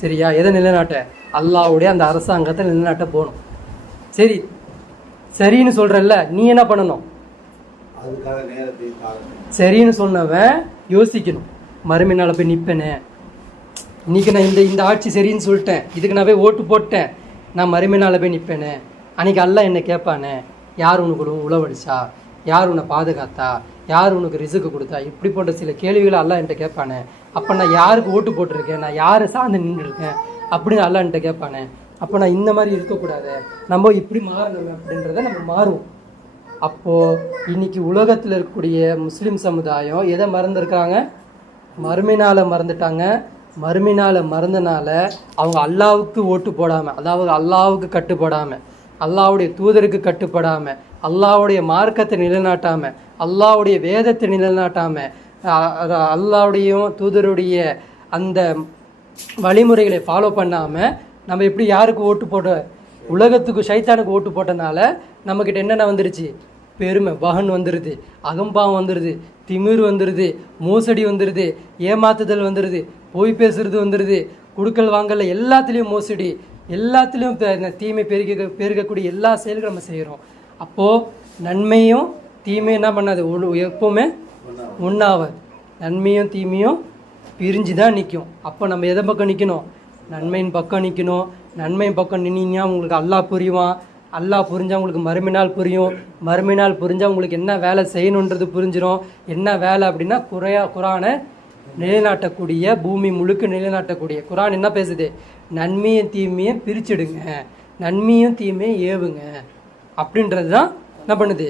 சரியா? எதை நிலைநாட்ட? அல்லாஹ்வுடைய அந்த அரசாங்கத்தை நிலைநாட்ட போகணும். சரி, சரின்னு சொல்கிறல்ல, நீ என்ன பண்ணணும்? சரின்னு சொன்னவன் யோசிக்கணும், மறுமையினால் போய் நிற்பேனே, இன்றைக்கி நான் இந்த ஆட்சி சரின்னு சொல்லிட்டேன், இதுக்கு நான் போய் ஓட்டு போட்டேன், நான் மறுமையினால் போய் நிற்பேனே, அன்றைக்கி அல்லாஹ் என்னை கேட்பானே, யார் உனக்கு உழவடிச்சா, யார் உன்னை பாதுகாத்தா, யார் உனக்கு ரிசுக்கு கொடுத்தா, இப்படி போன்ற சில கேள்விகளை அல்லாஹ் என்கிட்ட கேட்பானே. அப்போ நான் யாருக்கு ஓட்டு போட்டிருக்கேன், நான் யாரை சார்ந்து நின்றுருக்கேன் அப்படின்னு அல்லாஹ் என்கிட்ட கேட்பானே. அப்போ நான் இந்த மாதிரி இருக்கக்கூடாது, நம்ம இப்படி மாறணும் அப்படின்றத நம்ம மாறுவோம். அப்போது இன்னைக்கு உலகத்தில் இருக்கக்கூடிய முஸ்லீம் சமுதாயம் எதை மறந்துருக்காங்க? மறுமையினால் மறந்துட்டாங்க. மறுமையினால் மறந்தனால அவங்க அல்லாவுக்கு ஓட்டு போடாமல், அதாவது அல்லாவுக்கு கட்டுப்படாமல், அல்லாவுடைய தூதருக்கு கட்டுப்படாமல், அல்லாவுடைய மார்க்கத்தை நிலைநாட்டாமல், அல்லாவுடைய வேதத்தை நிலைநாட்டாமல், அல்லாவுடையும் தூதருடைய அந்த வழிமுறைகளை ஃபாலோ பண்ணாமல் நம்ம எப்படி யாருக்கு ஓட்டு போட? உலகத்துக்கு சைத்தானுக்கு ஓட்டு போட்டனால நம்மக்கிட்ட என்னென்ன வந்துருச்சு? பெருமை வகன் வந்துடுது, அகம்பாவம் வந்துடுது, திமிர் வந்துடுது, மோசடி வந்துடுது, ஏமாத்துதல் வந்துடுது, பொய் பேசுறது வந்துடுது, குடுக்கல் வாங்கல எல்லாத்துலேயும் மோசடி, எல்லாத்துலேயும் தீமை பெருகக்கூடிய எல்லா செயல்களும் நம்ம செய்கிறோம். அப்போது நன்மையும் தீமையும் என்ன பண்ணாது, எப்போவுமே ஒன்றாவது. நன்மையும் தீமையும் பிரிஞ்சு தான் நிற்கும். அப்போ நம்ம எதை பக்கம் நிற்கணும்? நன்மையின் பக்கம் நிற்கணும். நன்மையின் பக்கம் நின்னீங்கன்னா உங்களுக்கு அல்லாஹ் புரியுவான். அல்லாஹ் புரிஞ்சால் உங்களுக்கு மறுமைநாள் புரியும். மறுமைநாள் புரிஞ்சால் உங்களுக்கு என்ன வேலை செய்யணுன்றது புரிஞ்சிடும். என்ன வேலை அப்படின்னா குரானை நிலைநாட்டக்கூடிய, பூமி முழுக்க நிலைநாட்டக்கூடிய குரான் என்ன பேசுது? நன்மையும் தீமையும் பிரிச்சிடுங்க, நன்மையும் தீமையும் ஏவுங்க அப்படின்றது தான் என்ன பண்ணுது?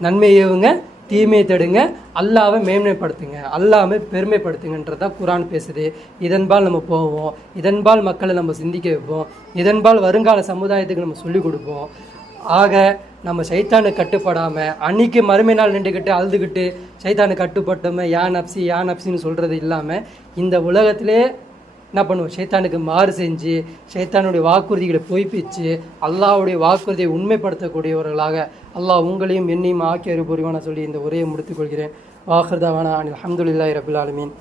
நன்மையை ஏவுங்க, தீமையை தடுங்க, அல்லாவை மேன்மைப்படுத்துங்க, அல்லாவை பெருமைப்படுத்துங்கன்றதான் குரான் பேசுது. இதன்பால் நம்ம போவோம், இதன்பால் மக்களை நம்ம சிந்திக்க வைப்போம், இதன்பால் வருங்கால சமுதாயத்துக்கு நம்ம சொல்லிக் கொடுப்போம். ஆக நம்ம சைத்தானுக்கு கட்டுப்படாமல் அன்றைக்கி மறுமை நாள் நின்றுக்கிட்டு அழுதுகிட்டு சைத்தானுக்கு கட்டுப்பட்டோமே யா நப்சின்னு சொல்கிறது இல்லாமல் இந்த உலகத்திலே என்ன பண்ணுவோம்? சைத்தானுக்கு மாறு செஞ்சு சைத்தானுடைய வாக்குறுதிகளை பொய்ப்பிச்சு அல்லாஹ்வுடைய வாக்குறுதியை உண்மைப்படுத்தக்கூடியவர்களாக அல்லாஹ் உங்களையும் என்னையும் ஆக்கி அறிவுரிவான சொல்லி இந்த உரையை முடித்துக்கொள்கிறேன். வாஹிர் தாவானா அல்ஹம்துலில்லாஹி ரபில் ஆலமீன்.